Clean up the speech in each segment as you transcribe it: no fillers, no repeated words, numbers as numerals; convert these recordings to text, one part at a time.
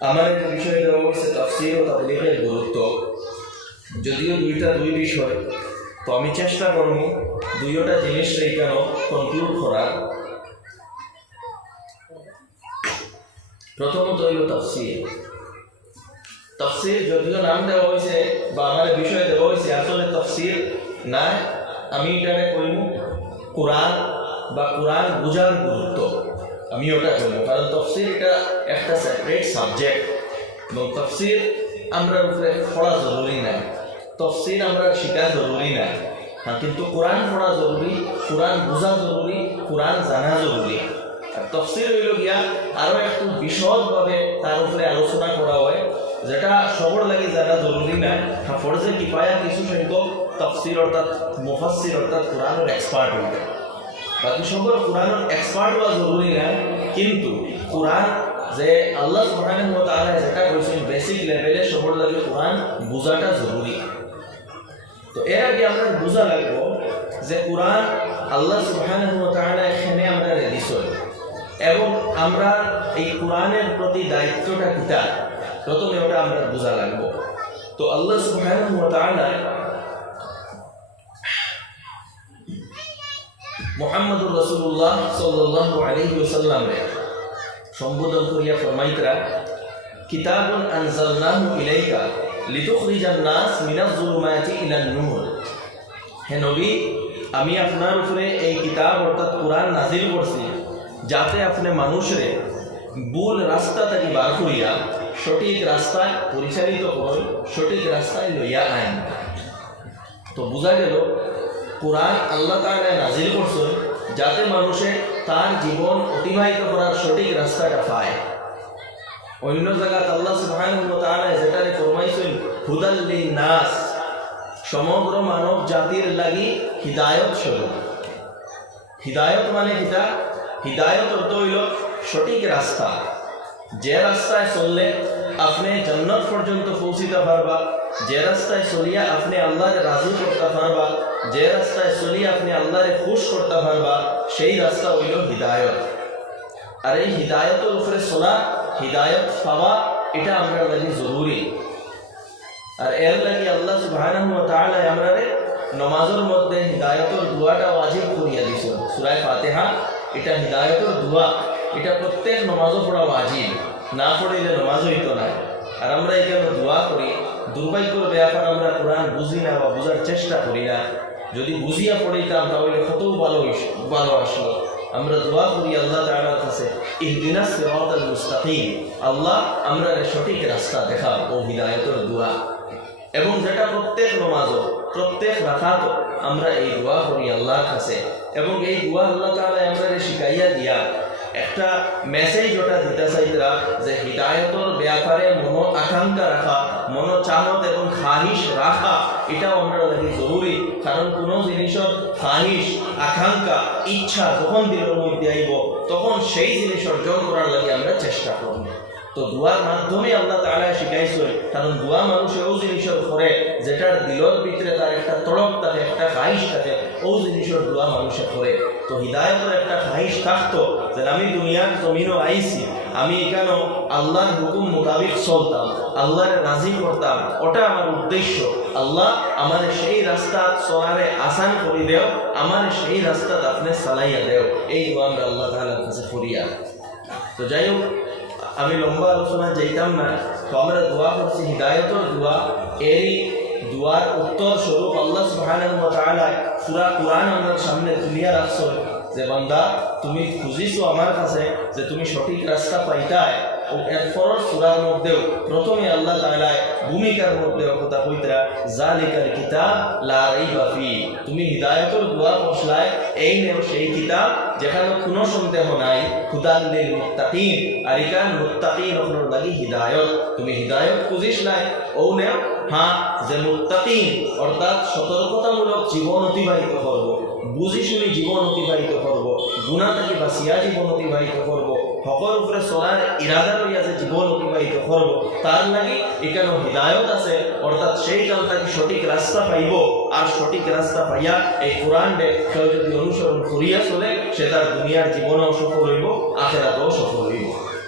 আমার যে বিষয় দেওয়া হয়েছে তাফসীর ও তাবলীগের গুরুত্ব, যদিও দুই বিষয়, তো আমি চেষ্টা করব দুইটা জিনিসটাই কেন কনক্লুড করার। প্রথমত হইল তাফসীর। তাফসীর যদিও নাম দেওয়া হয়েছে বা আমার বিষয় দেওয়া হয়েছে, আসলে তাফসীর না, আমি এটাকে কইব কোরআন বা কোরআন বুঝার গুরুত্ব, আমি ওটা কইব। কারণ তাফসীর এটা একটা সেপারেট সাবজেক্ট এবং তাফসীর আমরা উপরে পড়া জরুরি নাই, তাফসীর আমরা শিখা জরুরি নাই, কিন্তু কোরআন পড়া জরুরি, কোরআন বোঝা জরুরি, কোরআন জানা জরুরি। আর তাফসীর হইল গিয়া আরও একটু বিশদভাবে তার উপরে আলোচনা করা হয়, যেটা সবর লাগে জানা জরুরি নাই। ফরজে কিফায়া কিছু সংখ্যক তাফসীর অর্থাৎ মুফাসসির অর্থাৎ কোরআনের এক্সপার্ট হইতে, বাকি সবর কোরআনের এক্সপার্ট হওয়া জরুরি নাই। কিন্তু কোরআন যে আল্লাহ সুবহানাহু ওয়া তাআলা যেটা কইছেন বেসিক লেভেলে সবর লাগে কোরআন বোঝাটা জরুরি। তো এর আগে আমরা বোঝা লাগবো যে কোরআন আল্লাহ সুবহানাহু ওয়া তাআলা এখানে আমরা দিছেন এবং আমরা এই কোরআনের প্রতি দায়িত্বটা কিটা, প্রথমে ওটা আমরা বোঝা লাগবো। তো আল্লাহ সুবহানাহু ওয়া তাআলা মুহাম্মদুর রাসূলুল্লাহ সাল্লাল্লাহু আলাইহি ওয়াসাল্লাম রে সম্বোধন করিয়া ফরমাইতরা, কিতাবুন আনজালনাহু ইলাইকা লিতুখরিজান নাস মিনাজ যুলুমাতি ইলান নূর। হে নবী, আমি আপনার উপরে এই কিতাব অর্থাৎ কোরআন নাজিল করছি যাতে আপনি মানুষরে ভুল রাস্তা থেকে বার করিয়া সঠিক রাস্তায় পরিচালিত করেন, সঠিক রাস্তায় লইয়া আইন। তো বোঝা গেল কোরআন আল্লাহ তাআলা নাজিল করছেন যাতে মানুষে তার জীবন অতিবাহিত করার সঠিক রাস্তাটা পায়। অন্য জায়গায় আল্লাহ সুবহানাহু ওয়া তাআলা যেটারে ফরমাইছেন হুদাল লিন-নাস, সমগ্র মানব জাতির লাগি হিদায়ত স্বরূপ। হিদায়ত মানে কিটা? হিদায়ত অর্থ হইল সঠিক রাস্তা, যে রাস্তায় চললে আপনি জান্নাত পর্যন্ত পৌঁছিতে পারবা, যে রাস্তায় চলিয়া আপনি আল্লাহরে রাজি করতে পারবা, যে রাস্তায় চলিয়া আপনি আল্লাহরে খুশ করতে পারবা, সেই রাস্তা হইল হিদায়ত। আর এই হিদায়তের উপরে চলা, হিদায়ত পাওয়া, এটা আমরা লাগি জরুরি। আর এর লাগি আল্লাহ সুবহানাহু ওয়া তাআলা আমরারে নামাজের মধ্যে হিদায়তের দোয়াটা ওয়াজিব করিয়া দিয়েছেন। সূরা ফাতিহা এটা হিদায়তের দোয়া, এটা প্রত্যেক নামাজও পড়া ওয়াজিব, না পড়িলে নামাজ হইতো না। আর আমরা এখানে দোয়া করি, দুর্ভাগ্যের ব্যাপার আমরা কোরআন বুঝি না বা বুঝার চেষ্টা করি না। যদি বুঝিয়া পড়িতাম তাহলে কত ভালো আসলো। আমরা দোয়া করি আল্লাহ তাআলার কাছে, ইহদিনাস সিরাতাল মুস্তাকিম, আল্লাহ আমরা সঠিক রাস্তা দেখা, ও হিদায়তের দোয়া। এবং যেটা প্রত্যেক নামাজও প্রত্যেক রাকাত আমরা এই দোয়া করি আল্লাহর কাছে। এবং এই দোয়া আল্লাহ তাআলা আমরা শিখাইয়া দিয়া একটা মেসেজ ওটা দিতে চাইতরা যে হিদায়তের ব্যাপারে মনো আকাঙ্ক্ষা রাখা, মনো চাহত এবং খাহিশ রাখা, এটাও আমরা লাগি জরুরি। কারণ কোনো জিনিসের খাহিশ, আকাঙ্ক্ষা, ইচ্ছা যখন দিলের মধ্যে আইব তখন সেই জিনিস অর্জন করার লাগে আমরা চেষ্টা করব। তো দোয়ার মাধ্যমে আল্লাহ তাআলা শিখাইছে, কারণ দোয়া মানুষের ও জিনিসের করে যেটার দিলর ভিতরে তার একটা তড়প থাকে, একটা খাহিশ থাকে, ও জিনিসের দোয়া মানুষে করে। তো হিদায়তের একটা খাহিশ থাকতো যে আমি দুনিয়ার জমিনও আইছি, আমি এখানে আল্লাহর হুকুম মোতাবিক চলতাম, আল্লাহরে রাজি করতাম, ওটা আমার উদ্দেশ্য। আল্লাহ আমার সেই রাস্তা চলারে আসান করে দেও, আমার সেই রাস্তা আপনি চালাইয়া দেও। এই দোয়া আমরা আল্লাহ তাআলার কাছে করিয়া। তো যাই হোক, আমি লম্বা আলোচনা যাইতাম না। তো আমরা দোয়া করছি হিদায়তের দোয়া। এই দোয়ার উত্তর স্বরূপ আল্লাহ সুবহানাহু ওয়া তাআলা সূরা কুরআন আমাদের সামনে তুলিয়া রাখছো যে বান্দা, তুমি খুঁজিছো আমার কাছে যে তুমি সঠিক রাস্তা পাইতায়। ও এরপর সূরার মধ্যেও প্রথমে আল্লাহ তাআলা ভূমিকার মধ্যে কথা কইতরা, জালিকাল কিতাব লা রাইবা ফি, তুমি হিদায়াতের দোয়া পছলায়, এই নেও সেই কিতাব যেখানে কোনো সন্দেহ নাই, হুদাল লিল মুত্তাকিন, আর এখান মুত্তাকিন হলো লাগি হিদায়াত। তুমি হিদায়াত খুঁজিস নাই, ও নেও হ্যাঁ যে মুত্তাকিন অর্থাৎ সতর্কতামূলক জীবন অতিবাহিত করব, বুঝি শুনি জীবন অতিবাহিত করব, গুনাহ থেকে বাঁচিয়া জীবন অতিবাহিত করব, হকের উপরে চলার ইরাদা লইয়া যে জীবন অতিবাহিত করব, তার লাগি এখানে হিদায়ত আছে। অর্থাৎ সেই কালটাকে সঠিক রাস্তা পাইব, আর সঠিক রাস্তা পাইয়া এই কোরআনকে কেউ যদি অনুসরণ করিয়া চলে, সে তার দুনিয়ার জীবনেও সফল হইব, আখিরাতেও সফল হইব।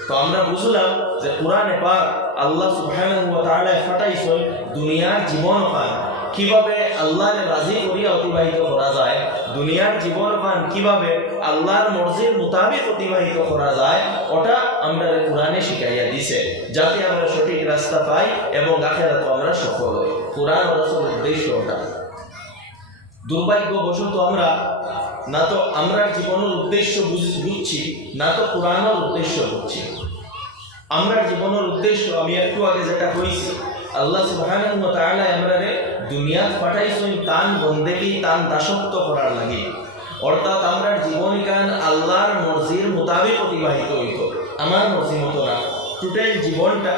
তো আমরা বুঝলাম যে কোরআনে পাক আল্লাহ সুবহানাহু ওয়া তাআলা ফাটাইছেন দুনিয়ার জীবন পান কিভাবে আল্লাহর রাজি করিয়া অতিবাহিত করা যায়, দুনিয়ার জীবন পান কিভাবে আল্লাহর মর্জির মোতাবেক অতিবাহিত করা যায়, ওটা আমরা কোরআনে শিখাইয়া দিছে যাতে আমরা সঠিক রাস্তা পাই এবং আখিরাতে আমরা সফল হই। কোরআন ও রাসূলের উদ্দেশ্য ওটা। দুর্ভাগ্যবশত আমরা না তো আমরা জীবনের উদ্দেশ্য বুঝছি, না তো কোরআনের উদ্দেশ্য বুঝছি। আমরা জীবনের উদ্দেশ্য আমি একটু আগে যেটা কইছি, আল্লাহ সুবহানাহু ওয়া তাআলা আমরারে দুনিয়াত পাঠাইছেন তান বন্দেগী তান দাসত্ব করার লাগি, অর্থাৎ আমরা জীবনকান আল্লাহর মর্জির মোতাবেক অতিবাহিত হইতো, আমার মর্জি মতো না। টোটাল জীবনটা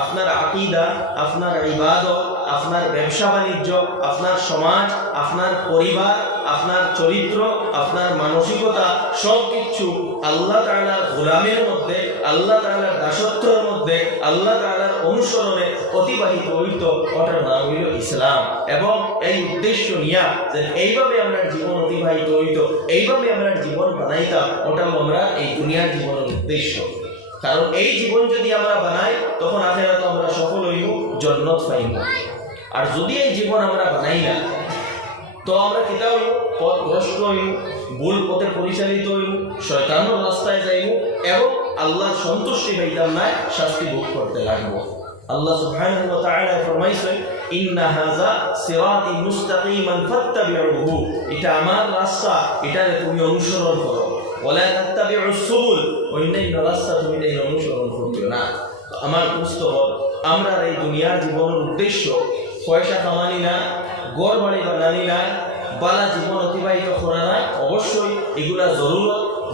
আপনার আকীদা, আপনার ইবাদত, আপনার ব্যবসা বাণিজ্য, আপনার সমাজ, আপনার পরিবার, আপনার চরিত্র, আপনার মানসিকতা সব কিছু আল্লাহ তাআলার গোলামের মধ্যে, আল্লাহ তাআলার দাসত্বের মধ্যে, আল্লাহ তাআলার অনুসরণে অতিবাহিত হইত। ওটার নাম হইল ইসলাম। এবং এই উদ্দেশ্য নিয়া যে এইভাবে আমরা জীবন অতিবাহিত হইত, এইভাবে আমরা জীবন বানাইতাম, ওটাও আমরা এই দুনিয়ার জীবনের উদ্দেশ্য। কারণ এই জীবন যদি আমরা বানাই তখন আখিরাতে আমরা সফল হইব, জান্নাত পাইব। আর যদি এই জীবন আমরা বানাই না তো আমরা কিতাব পথ ভ্রষ্ট হইব, ভুল পথে পরিচালিত হইব, শয়তানের রাস্তায় যাইব এবং আল্লাহর সন্তুষ্টি পাইতাম না, শাস্তি ভোগ করতে লাগবো। আল্লাহ সুবহানাহু ওয়া তাআলা ফরমাইছেন, ইন্না হাযা সিরাতি মুস্তাকিমান ফাত্তাবিউহু, এটা আমার রাস্তা, এটাকে তুমি অনুসরণ করো। ওয়ালা তাত্তাবিউস সুবুল, অন্যান্য রাস্তা তুমি এই অনুসরণ করিও না। আমার পুস্তক আমরা এই দুনিয়ার জীবনের উদ্দেশ্য পয়সা কামানি না, গড় বাড়ি বানানি না, বালা জীবন অতিবাহিত করা না। অবশ্যই এগুলা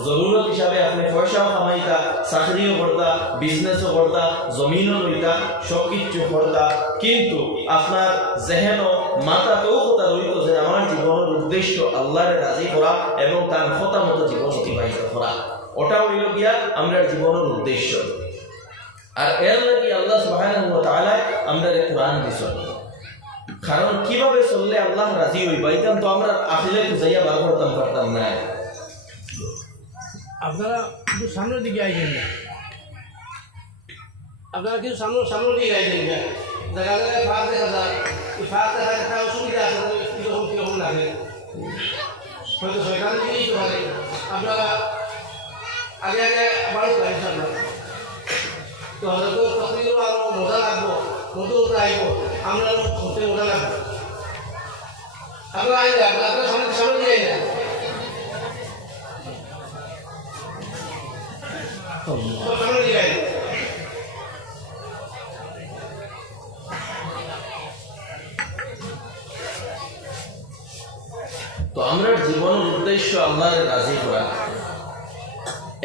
জরুরত হিসাবে আপনি পয়সাও কামাইতা, চাকরিও করতা, বিজনেসও করতা, জমিনও লইতা, সব কিছু করতা, কিন্তু আপনার জেহেন মাথাতেও কথা রইত যে আমার জীবনের উদ্দেশ্য আল্লাহরে রাজি করা এবং তার কথা মতো জীবন অতিবাহিত করা। ওটা হইল গিয়া আমরা জীবনের উদ্দেশ্য। আর এর লাগি আল্লাহ সুবহানাহু ওয়া তাআলা আমরা কোরআন দিছেন। কারণ কিভাবে চললে আল্লাহ রাজি হইবা এটা তো আমরা আখিরে খুঁজাইয়া বার করতাম পারতাম না। আপনারা একটু সামনের দিকে আইবেন না, আপনারা কিছু সামনের দিকে আইবেন না। দেখা যায় ফাঁক দেখা যায়, এই ফাঁক দেখা একটা অসুবিধা আছে, কিরকম লাগে হয়তো শয়তান দিকেই তো পারে। আপনারা আগে আবারও চাইছেন আপনারা তো হয়তো তখনই আরো মজা লাগবো, মজুর আইব, আমরা ঘুরতে মজা লাগবে। আপনারা আইলে আপনারা সামনে দিয়ে আইলে সামনে দিয়ে আইলে তো আমরা জীবনের উদ্দেশ্য আল্লাহরে রাজি করা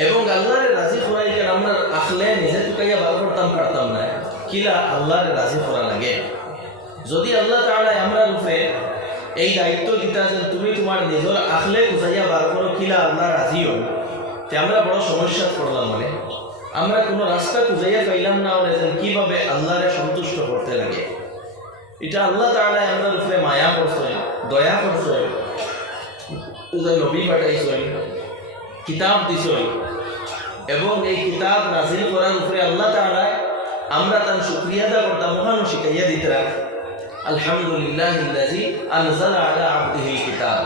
এবং আল্লাহরে রাজি করাই যে আমরা আখলে নিজে টুকাইয়া বার করতাম পারতাম না। কিলা আল্লাহরে রাজি করা লাগে। যদি আল্লাহ তাআলা আমরা রূপে এই দায়িত্ব দিতা যে তুমি তোমার নিজের আখলে খুঁজাইয়া বার করো, কিলা আল্লাহ রাজি হন, তে আমরা বড় সমস্যা পড়লাম। মানে আমরা কোনো রাস্তা খুঁজাইয়া পাইলাম না যে কিভাবে আল্লাহরে সন্তুষ্ট করতে লাগে। এটা আল্লাহ তাআলা আমরা রূপে মায়া করছেন, দয়া করছেন, নবী পাঠাইছেন, কিতাব দিছেন এবং এই কিতাব নাজিল করার উপরে আল্লাহ তাআলা আমরা তার শুকরিয়া আদা করতাম, মহান শিখাইয়া দিতরা আলহামদুলিল্লাহিল্লাযী আনজালা আলা আবদিহিল কিতাব।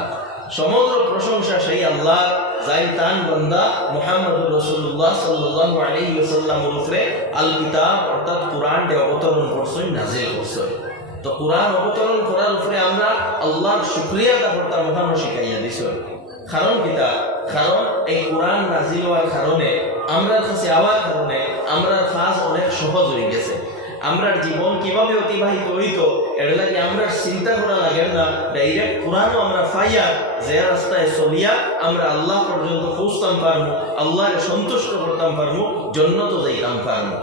সমগ্র প্রশংসা সেই আল্লাহ যাই তান বান্দা মুহাম্মদুর রাসূলুল্লাহ সাল্লাল্লাহু আলাইহি ওয়াসাল্লামের উপরে আল কিতাব অর্থাৎ কোরআন অবতরণ করছেন, নাজিল করছেন। তো কোরআন অবতরণ করার উপরে আমরা আল্লাহর শুকরিয়া আদা করতাম, মহান শিখাইয়া দিছেন। কারণ কিতা, কারণ এই কোরআন নাজিল হওয়ার কারণে আমরা কাছে আওয়ার কারণে আমরা কাজ অনেক সহজ হয়ে গেছে। আমরা জীবন কিভাবে অতিবাহিত হইতো এর লাগে আমরা চিন্তা করা লাগে না, ডাইরেক্ট কোরআনও আমরা পাইয়া যে রাস্তায় চলিয়া আমরা আল্লাহ পর্যন্ত পৌঁছতাম পারবো, আল্লাহরে সন্তুষ্ট করতাম পারবো, জান্নাতে যাইতাম পারবো।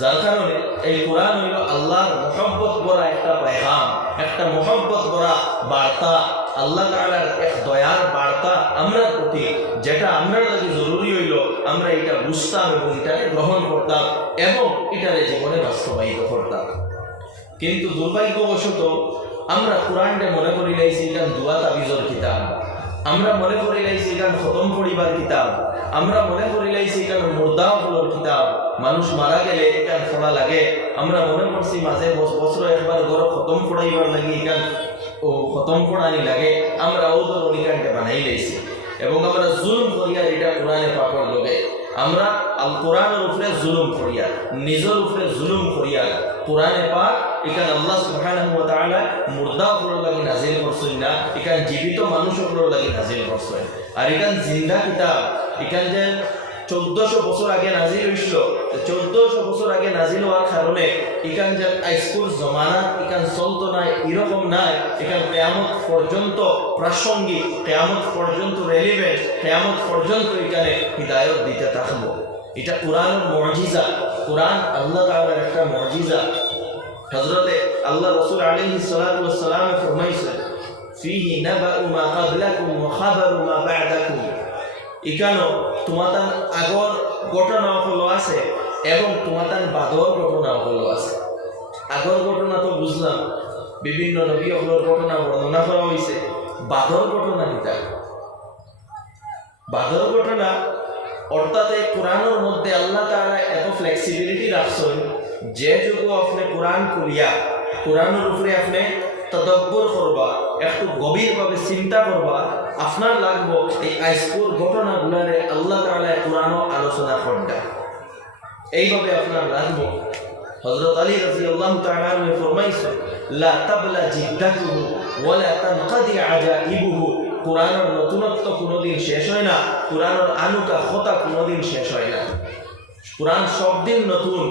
যার কারণে এই কোরআন হইল আল্লাহর মহব্বত ভরা একটা পেগাম, একটা মহব্বত ভরা বার্তা, আল্লাহ তাআলার এক দয়ার বার্তা আমরা প্রতি, যেটা আমরা লাগে জরুরি হইল আমরা এটা বুঝতাম এবং এটাকে গ্রহণ করতাম এবং এটারে জীবনে বাস্তবায়িত করতাম। কিন্তু দুর্ভাগ্যবশত আমরা কোরআনটা মনে করি লাইছি এটা দুয়া তাবিজর কিতাব। আমরা মনে করি লাইছি এখান খতম পড়িবার কিতাব, আমরা মনে করি লাইছি এখান মুর্দা হলোর কিতাব, মানুষ মারা গেলে এখান পড়া লাগে। আমরা মনে করছি মাঝে বছর একবার ঘর খতম পড়াইবার লাগে এখান ও খতম পড়ানি লাগে, আমরা ও ধরনের এখানটা বানাই লাইছি এবং আমরা জুলুম করিয়া এটা কোরআনে পাকর লগে আমরা আল কোরআনের উপরে জুলুম করিয়া নিজের উপরে জুলুম করিয়া কোরআনে পাক এখানে আল্লাহ সুবহানাহু ওয়া তাআলা মুর্দা হলোর লাগে নাজিল করছেন না, এখানে জীবিত মানুষ হলোর লাগে নাজিল করছেন। আর এখানে জিন্দা কিতাব এখানে যে 1400 বছর আগে নাজিল হয়েছিল, 1400 বছর আগে নাজিল হওয়ার কারণে এখান যে আইস্কুল জমানা এখান চলতো না এরকম নাই, এখান কিয়ামত পর্যন্ত প্রাসঙ্গিক, কিয়ামত পর্যন্ত রেলিভেন্ট, কিয়ামত পর্যন্ত এখানে হিদায়ত দিতে থাকবো। এটা কোরআনের মুজিজা, কোরআন আল্লাহ তাআলার একটা মুজিজা। হযরতে আল্লাহ রাসূল আলাইহিস সালাতু ওয়াস সালাম ফরমাইছেন ফীহি নাবাউ মা ক্বাবলাকুম ওয়া খাবারু মা বা'দাকুম, এখানে তোমাতান আগর ঘটনা হলো আছে এবং তোমাতান বাদর ঘটনা হলো আছে। আগর ঘটনা তো বুঝলাম, বিভিন্ন নবী হলোর ঘটনা বর্ণনা করা হয়েছে। বাদর ঘটনা কিতা? বাদর ঘটনা অর্থাৎ এই কোরআনের মধ্যে আল্লাহ তাআলা এত ফ্লেক্সিবিলিটি রাখছেন যে যুগ আপনি কোরআন খুলিয়া কোরআনের উপরে আপনি তদব্বর করবা, একটু গভীরভাবে চিন্তা করবা, আপনার লাগবো এই আইসপুর ঘটনাগুলারে আল্লাহ তাআলা কোরআনও আলোচনা করবা, এইভাবে আপনার লাগবো। হযরত আলী রাদিয়াল্লাহু তাআলা আনহু ফরমাইছেন লা তাবলা জিদ্দাতুহু ওয়া লা তানকাদি আজাইবুহু, কোরআনের নতুনত্ব কোনোদিন শেষ হয় না, কোরআনের আনুকা খতা কোনোদিন শেষ হয় না। কোরআন সব দিন নতুন।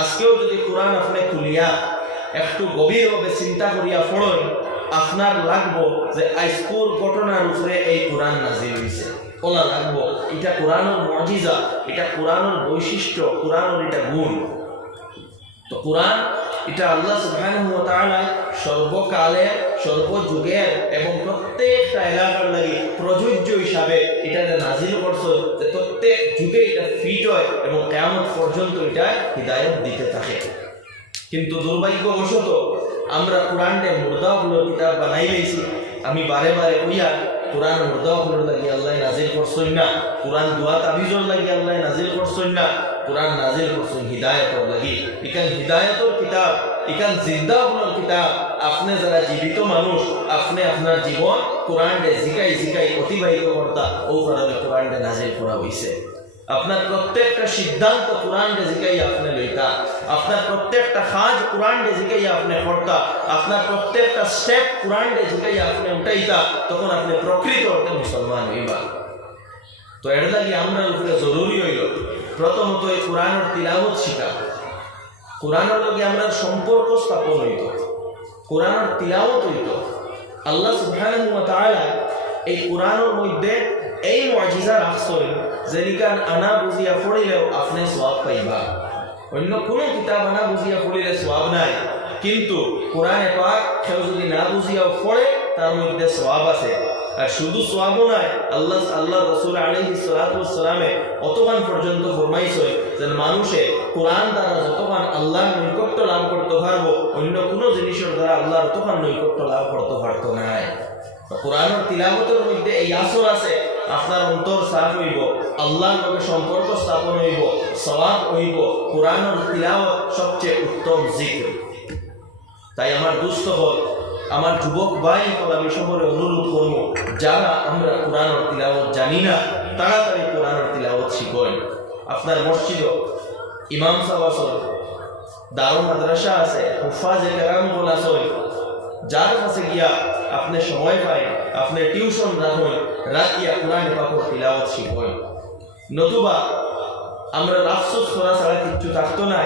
আজকেও যদি কোরআন আপনি খুলিয়া একটু গভীরভাবে চিন্তা করিয়া পড়েন, আপনার লাগবো যে আইসপুর ঘটনার উপরে এই কোরআন নাজিল হয়েছে, ওলা লাগবো এটা কোরআনের মুজিজা, এটা কোরআনের বৈশিষ্ট্য, কোরআনের এটা গুণ। তো কোরআন এটা আল্লাহ সুবহানাহু ওয়া তাআলা সর্বকালে সর্বযুগের এবং প্রত্যেকটা এলাকার লাগি প্রযোজ্য হিসাবে এটা নাজিল করছে, যে প্রত্যেক যুগে এটা ফিট হয় এবং কিয়ামত পর্যন্ত এটা হিদায়াত দিতে থাকে। কিন্তু দুর্ভাগ্যবশত আমরা কোরআনকে মুর্দাগুলোর কিতাব বানাই লাইছি। আমি বারে বারে কইয়া কোরআন মুর্দাগুলোর লাগি আল্লাহ নাজিল করছেন না, কোরআন দোয়া তাবিজর লাগি আল্লাহ নাজিল করছেন না, কোরআন নাজিল করছেন হিদায়াতর লাগি। এখান হিদায়াতর কিতাব, এখান জিন্দাগুলোর কিতাব। আপনি যারা জীবিত মানুষ, আপনি আপনার জীবন কোরআনকে জিকাই জিকাই অতিবাহিত করতা, ও কারণে কোরআনকে নাজিল করা হয়েছে। আপনার প্রত্যেকটা সিদ্ধান্ত কোরআনকে জিকাই আপনি লইতা, আপনার প্রত্যেকটা কাজ কোরআনকে জিকাই আপনি করতা, আপনার প্রত্যেকটা স্টেপ কোরআনকে জিকাই আপনি উঠাইতা, তখন আপনি প্রকৃত অর্থে মুসলমান হইবা। তো এর লাগি আমরা উপরে জরুরি হইল প্রথমত এই কোরআনের তিলাওয়াত শিখা, কোরআনের লগে আমরা সম্পর্ক স্থাপন হইত, কোরআনের তিলাওয়াত হইত। আল্লাহ সুবহানাহু ওয়া তাআলা এই কোরআনের মধ্যে এই মুজিজা রাখছেন যে নিকান আনা বুঝিয়া পড়িলেও আপনি সওয়াব পাইবা। অন্য কোনো কিতাব আনা বুঝিয়া পড়িলে সওয়াব নাই, কিন্তু কোরআনে পাক কেউ যদি না বুঝিয়াও পড়ে তার মধ্যে সওয়াব আছে। আর শুধু সওয়াবও নাই, আল্লাহ রাসূল আলাইহিস সালাতু ওয়াস সালামে অতখান পর্যন্ত ফরমাইছে যে মানুষে কোরআন দ্বারা যতখান আল্লাহর নৈকট্য লাভ করতে পারবো, অন্য কোনো জিনিসের দ্বারা আল্লাহর ততখান নৈকট্য লাভ করতে পারতো না। কোরআনের তিলাওয়াতের মধ্যে এই আসর আছে, আপনার অন্তর সাফ হইব, আল্লাহর লগে সম্পর্ক স্থাপন হইব, সওয়াব হইব। কোরআনের তিলাওয়াত সবচেয়ে উত্তম জিকির। তাই আমার দুস্থ হল, আমার যুবক ভাই হল, আমি সকলে অনুরোধ করব, যারা আমরা কোরআনের তিলাওয়াত জানি না তাড়াতাড়ি কোরআনের তিলাওয়াত শিখেন। আপনার মসজিদ ইমাম সাহেব আছে, দারুল মাদ্রাসা আছে, হুফাজে কেরাম বলা আছে, যার কাছে গিয়া আপনি সময় পাই, আপনি টিউশন রাখুন, রাখিয়া কোরআনে পাকের তিলাওয়াত শিখুন। নতুবা আমরা আফসোস করা ছাড়া কিচ্ছু থাকতো না।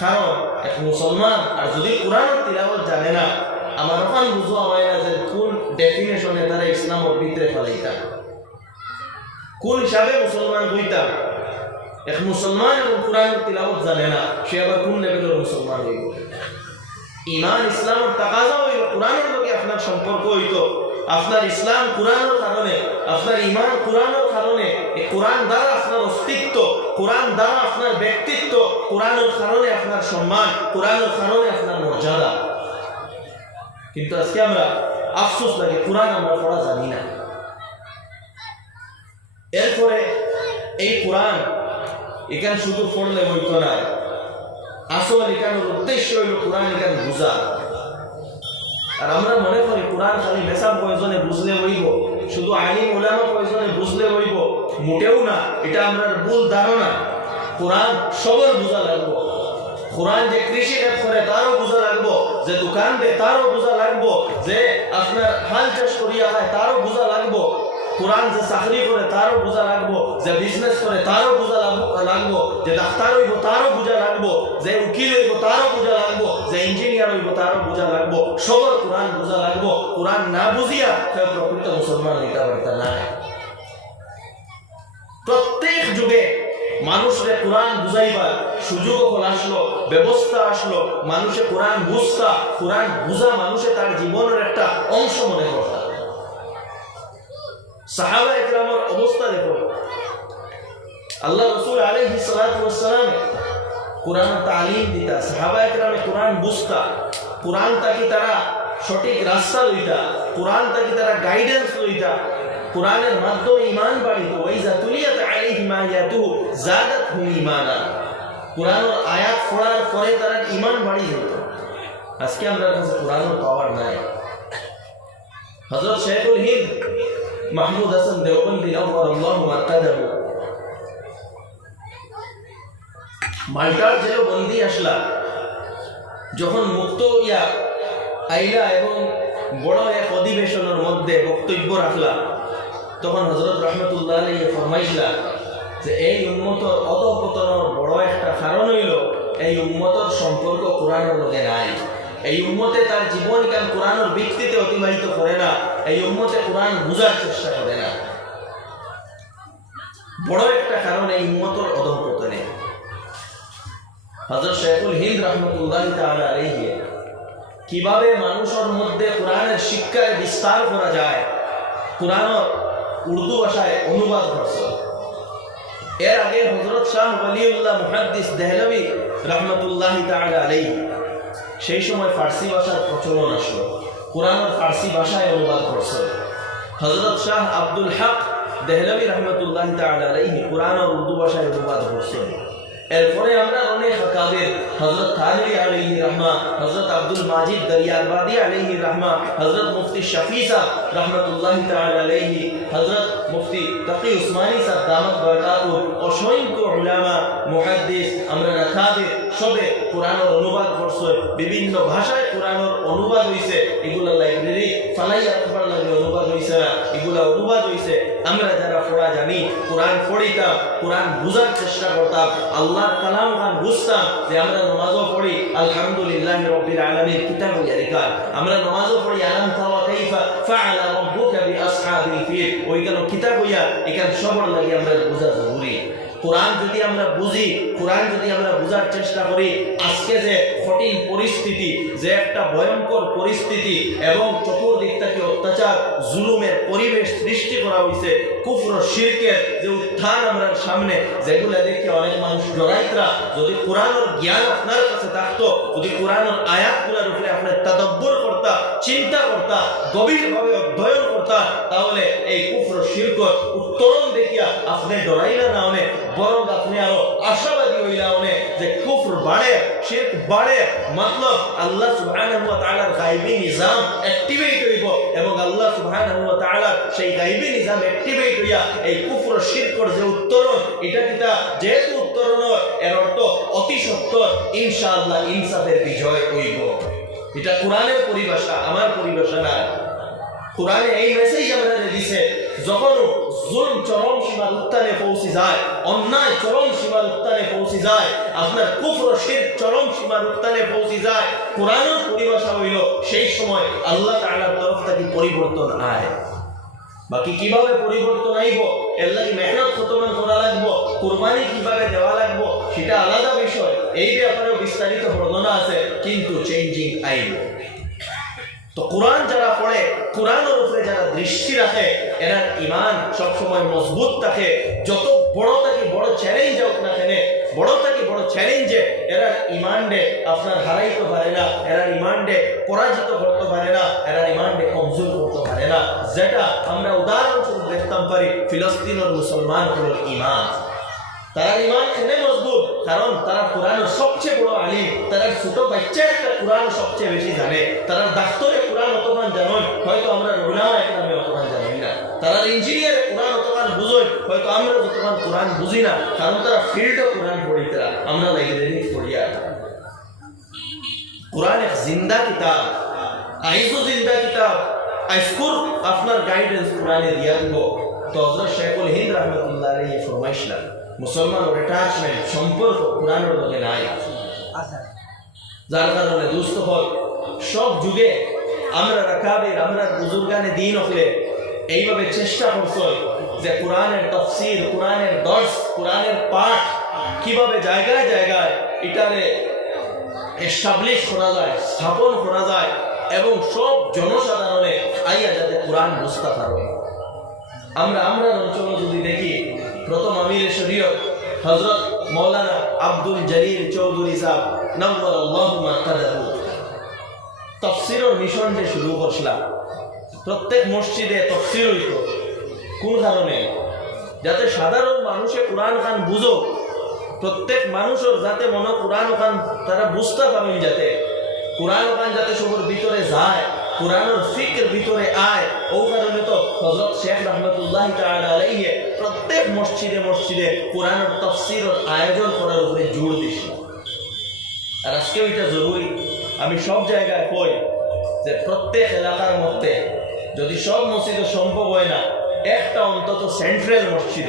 কারণ এক মুসলমান আর যদি কোরআনের তিলাওয়াত জানে না, আমার ওখান বুঝা হয় না যে কোন ডেফিনেশনে তারা ইসলামের ভিতরে ফেলাইতাম, কোন হিসাবে মুসলমান হইতাম। এক মুসলমান এবং কোরআনের তিলাওয়াত জানে না, সে আবার কোন লেভেলের মুসলমান হইব? ইমান ইসলামের তাকাজা হইল কোরআনের লগে আপনার সম্পর্ক হইতো, আপনার ইসলাম কোরআনের কারণে, আপনার ইমান কোরআনের কারণে, এই কোরআন দ্বারা আপনার অস্তিত্ব, কোরআন দ্বারা আপনার ব্যক্তিত্ব, কোরআনের কারণে আপনার সম্মান, কোরআনের কারণে আপনার মর্যাদা। কিন্তু আজকে আমরা আফসোস লাগে কোরআন আমরা পড়া জানি না। এরপরে এই কোরআন এখানে শুধু পড়লে হইতো না, আসল এখানের উদ্দেশ্য হইল কোরআন এখানে বুঝা। আর আমরা মনে করি কোরআন খালি মেসাব প্রয়োজনে বুঝলে হইব, শুধু আলিম ওলামা প্রয়োজনে বুঝলে হইব, মোটেও না। এটা আমরা ভুল ধারণা। কোরআন সবার বোঝা লাগবো। কোরআন যে কৃষি কাজ করে তারও বোঝা লাগবো, যে দোকান দেয় তারও বোঝা লাগবো, যে আপনার হাল চাষ করিয়া হয় তারও বোঝা লাগবো। কোরআন যে চাকরি করে তারও বোঝা লাগবো, যে বিজনেস করে তারও বোঝা লাগবো, যে ডাক্তার হইব তারও বোঝা লাগবো, যে উকিল হইব তারও বোঝা লাগবো, যে ইঞ্জিনিয়ার হইব তারও বোঝা লাগবো। সবার কোরআন বোঝা লাগবো। কোরআন না বুঝিয়া কেউ প্রকৃত মুসলমান হইতে পারতা না। প্রত্যেক যুগে মানুষের কোরআন বুঝাইবার সুযোগ আসলো, ব্যবস্থা আসলো, মানুষের কোরআন বুঝতা, কোরআন বুঝা মানুষের তার জীবনের একটা অংশ মনে করতা। সাহাবা ইকরামের অবস্থা দেখো। আল্লাহ রাসূল আলাইহিস সালাতু ওয়াস সালাম কোরআন তালিম দিতা, সাহাবা ইকরামে কোরআন বুঝতা, কোরআন তাকি তারা সঠিক রাস্তা লইতা, কোরআন তাকি তারা গাইডেন্স লইতা, কোরআনের মাধ্যমে ঈমান বাড়িত। ওয়াইজা তুলিয়াত আলাইহিম আয়াতুহু যাদাতহুম ঈমানা। কোরআনের আয়াত পড়ার পরে তারা ঈমান বাড়ি যেত। আজকে আমরা কাছে কোরআনের পাওয়ার নাই। হযরত শেখুল হিন্দ মাহমুদ হাসান দেওবন্দি নওয়ারাল্লাহু মারকাদাহু মাল্টার জেলে বন্দি আসলা, যখন মুক্ত ইয়া আইলা এবং বড় এক অধিবেশনের মধ্যে বক্তব্য রাখলা, তখন হযরত রাহমাতুল্লাহ আলাইহি ফরমাইছিলা যে এই উম্মতের অধঃপতনের বড় একটা কারণ হইল এই উম্মতের সম্পর্ক কোরআনের লগে নাই। এই উম্মতে তার জীবন কাল কোরআনের ভিত্তিতে অতিবাহিত করে না। এই উম্মতে কোরআন বুঝার চেষ্টা করে না। বড় একটা কারণ এই উম্মতের অধঃপতনে। হযরত শেখুল হিন্দ রাহমাতুল্লাহি তাআলা আলাইহি কিভাবে মানুষের মধ্যে কোরআনের শিক্ষার বিস্তার করা যায়, কোরআনের উর্দু ভাষায় অনুবাদ করছে। এর আগে হযরত শাহ ওয়ালিউল্লাহ মুহাদ্দিস দেহলভী রাহমাতুল্লাহি তাআলা আলাইহি সেই সময় ফার্সি ভাষার প্রচলন আসলো, কোরআনের ফার্সি ভাষায় অনুবাদ করছে। হযরত শাহ আব্দুল হক দেহলভী রাহমাতুল্লাহি তাআলা আলাইহি কোরআনের উর্দু ভাষায় অনুবাদ করছে। এরপরে আমরা অনেক কাদের হযরত থানভী আলাইহি রাহমা, হযরত আব্দুল মাজিদ দরিয়াবাদী আলাইহি রাহমা, হযরত মুফতি শফি সাহেব রাহমাতুল্লাহি তাআলা আলাইহি, হযরত মুফতি তাকি উসমানী সাহেব দামাত বরকাতুহু, অসংখ্য উলামা মুহাদ্দিস আমরা কাদের সবে কোরআনের অনুবাদ করছে। বিভিন্ন ভাষায় কোরআনের অনুবাদ হইছে। এগুলা লাইব্রেরি ফালাই আকবার লাগে অনুবাদ হইছে না, এগুলা অনুবাদ হইছে। আমরা যারা পড়া জানি কোরআন পড়িতাম, কোরআন বুঝার চেষ্টা করতাম, আল্লাহর কালাম গান বুঝতাম। যে আমরা নামাজও পড়ি আলহামদুলিল্লাহি রাব্বিল আলামিন কিতাবুল ইয়ারিকান, আমরা নামাজও পড়ি আলাম তারা কাইফা ফাআলা রাব্বুকা বিআসহাবিল ফিল। ওইখানে কিতাব হইয়া এখানে সবার লাগে আমরা বোঝা জরুরি। কোরআন যদি আমরা বুঝি, কোরআন যদি আমরা বুঝার চেষ্টা করি, আজকে যে কঠিন পরিস্থিতি, যে একটা ভয়ঙ্কর পরিস্থিতি এবং চতুর্দিক থেকে অত্যাচার জুলুমের পরিবেশ সৃষ্টি করা হয়েছে, কুফর শিরকের যে উত্থান আমরা সামনে, যেগুলো দেখে অনেক মানুষ ডরাইতরা। যদি কোরআনের জ্ঞান আপনার কাছে থাকতো, যদি কোরআনের আয়াতগুলোর উপরে আপনার তাদাব্বুর করতা, চিন্তা করতা, গভীরভাবে অধ্যয়ন করতা, তাহলে এই কুফর শিরকের উত্তরণ দেখিয়া আপনি ডরাইলা না অনেক, বরং আপনি আরো আশাবাদী হইলা অনেক যে কুফর বাড়ে, শিরক বাড়ে, মতলব আল্লাহ সুবহানাহু ওয়া তাআলার গায়বী নিজাম অ্যাক্টিভেট হইব এবং আল্লাহ সুবহানাহু ওয়া তাআলার সেই গায়বী নিজাম অ্যাক্টিভেট হইয়া এই কুফর শিরকের যে উত্তরণ, এটা কিতা যেহেতু উত্তরণ, এর অর্থ অতি সত্তর ইনশাআল্লাহ ইনসাফের বিজয় হইব। এটা কোরআনের পরিভাষা, আমার পরিভাষা না। কোরআনে এই মেসেজ আমরা দিছে, যখন জুলম চরম সীমার উত্তানে পৌঁছে যায়, অন্যায় চরম সীমার উত্তানে পৌঁছে যায়, আপনার কুফর শিরক চরম সীমার উত্তানে পৌঁছে যায়, কোরআনের পরিভাষা হইল সেই সময় আল্লাহ তাআলার তরফ থেকে পরিবর্তন আয়। বাকি কিভাবে পরিবর্তন আইব, এর লাগি মেহনত কতমান করা লাগবো, কুরবানি কিভাবে দেওয়া লাগবো, সেটা আলাদা বিষয়। এই ব্যাপারেও বিস্তারিত বর্ণনা আছে, কিন্তু চেঞ্জিং আইব। তো কোরআন যারা পড়ে, কোরআনের উপরে যারা দৃষ্টি রাখে, এরা ঈমান সবসময় মজবুত থাকে। যত বড় থেকে বড় চ্যালেঞ্জ হোক না কেন, বড় থেকে বড় চ্যালেঞ্জে এরা ইমানডে আপনার হারাইতে পারে না, এরা ইমানডে পরাজিত করতে পারে না, এরা ইমানডে কমজোর করতে পারে না। যেটা আমরা উদাহরণস্বরূপ দেখতাম পারি ফিলিস্তিনের মুসলমান হল ইমান। তারা ইমান এনে মজবুত কারণ তারা কোরআনের সবচেয়ে বড় আলিম, তারা ছোট বাচ্চা একটা কোরআন সবচেয়ে বেশি জানে, তারা ডাক্তারে কোরআন অতখান জানেন হয়তো আমরা উলামা একরামে অতখান জানি না, তারা ইঞ্জিনিয়ারে কোরআন অতখান বুঝেন হয়তো আমরা যতখান কোরআন বুঝি না, কারণ তারা ফিল্ডে কোরআন পড়ি, তারা আমরা লাইব্রেরি পড়িয়া। কোরআন এক জিন্দা কিতাব, আইজও জিন্দা কিতাব, আইসকুর আপনার গাইডেন্স কোরআনে দিয়া দিব। তো হযরত শেখুল হিন্দ রহমতুল্লাহ আলাইহি ফরমাইছিলেন মুসলমানের অ্যাটাচমেন্ট সম্পর্ক কোরআনের লগে নাই, যার কারণে দুস্থ হল সব যুগে আমরা রাকাবের আমরা বুজুর্গানে দিন হলে এইভাবে চেষ্টা করছেন যে কোরআনের তাফসীর, কোরআনের দর্স, কোরআনের পাঠ কিভাবে জায়গায় জায়গায় এটারে এস্টাবলিশ করা যায়, স্থাপন করা যায় এবং সব জনসাধারণে আইয়া যাতে কোরআন বুঝতে পারবে। আমরা অঞ্চল যদি দেখি, প্রথম আমির শরীয়ত হযরত মাওলানা আব্দুল জলিল চৌধুরী সাহেব নওয়ারাল্লাহু মারকাদাহু তাফসীরের মিশনটা শুরু করছিলাম। প্রত্যেক মসজিদে তাফসীর হইত। কোন কারণে? যাতে সাধারণ মানুষে কোরআন খান বুঝো, প্রত্যেক মানুষের যাতে মনে কোরআন খান তারা বুঝতে পারেন, যাতে কোরআন খান যাতে সবার ভিতরে যায়, কোরআনের ফিকর ভিতরে আয়। ও কারণে তো হযরত শেখ রহমতুল্লাহ তাআলা আলাইহি প্রত্যেক মসজিদে মসজিদে কোরআনের তাফসীরের আয়োজন করার উপরে জোর দিছিল। আর আজকেও এটা জরুরি। আমি সব জায়গায় কই যে প্রত্যেক এলাকার মধ্যে যদি সব মসজিদে সম্ভব হয় না, একটা অন্তত সেন্ট্রাল মসজিদ,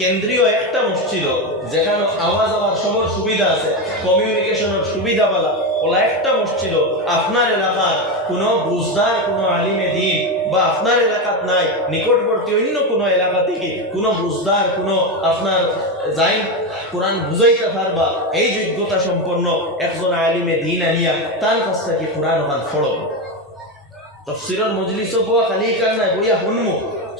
কেন্দ্রীয় একটা মসজিদ যেখানে আওয়াজ আওয়ার সবার সুবিধা আছে, কমিউনিকেশনের সুবিধা বলা ওলা একটা মসজিদ আপনার এলাকার কোনো বুঝদার কোনো আলিমে দিন বা আপনার এলাকাত নাই, নিকটবর্তী অন্য কোনো এলাকা থেকে কোনো বুঝদার কোনো আপনার যাই কোরআন বুঝাইতে পারবা এই যোগ্যতা সম্পন্ন একজন আলিমে দিন আনিয়া তার কাছ থেকে কোরআন ওখান ফড়ো। তাফসীরের মজলিসও পাওয়া খালি কার নাই, বইয়া হুনমু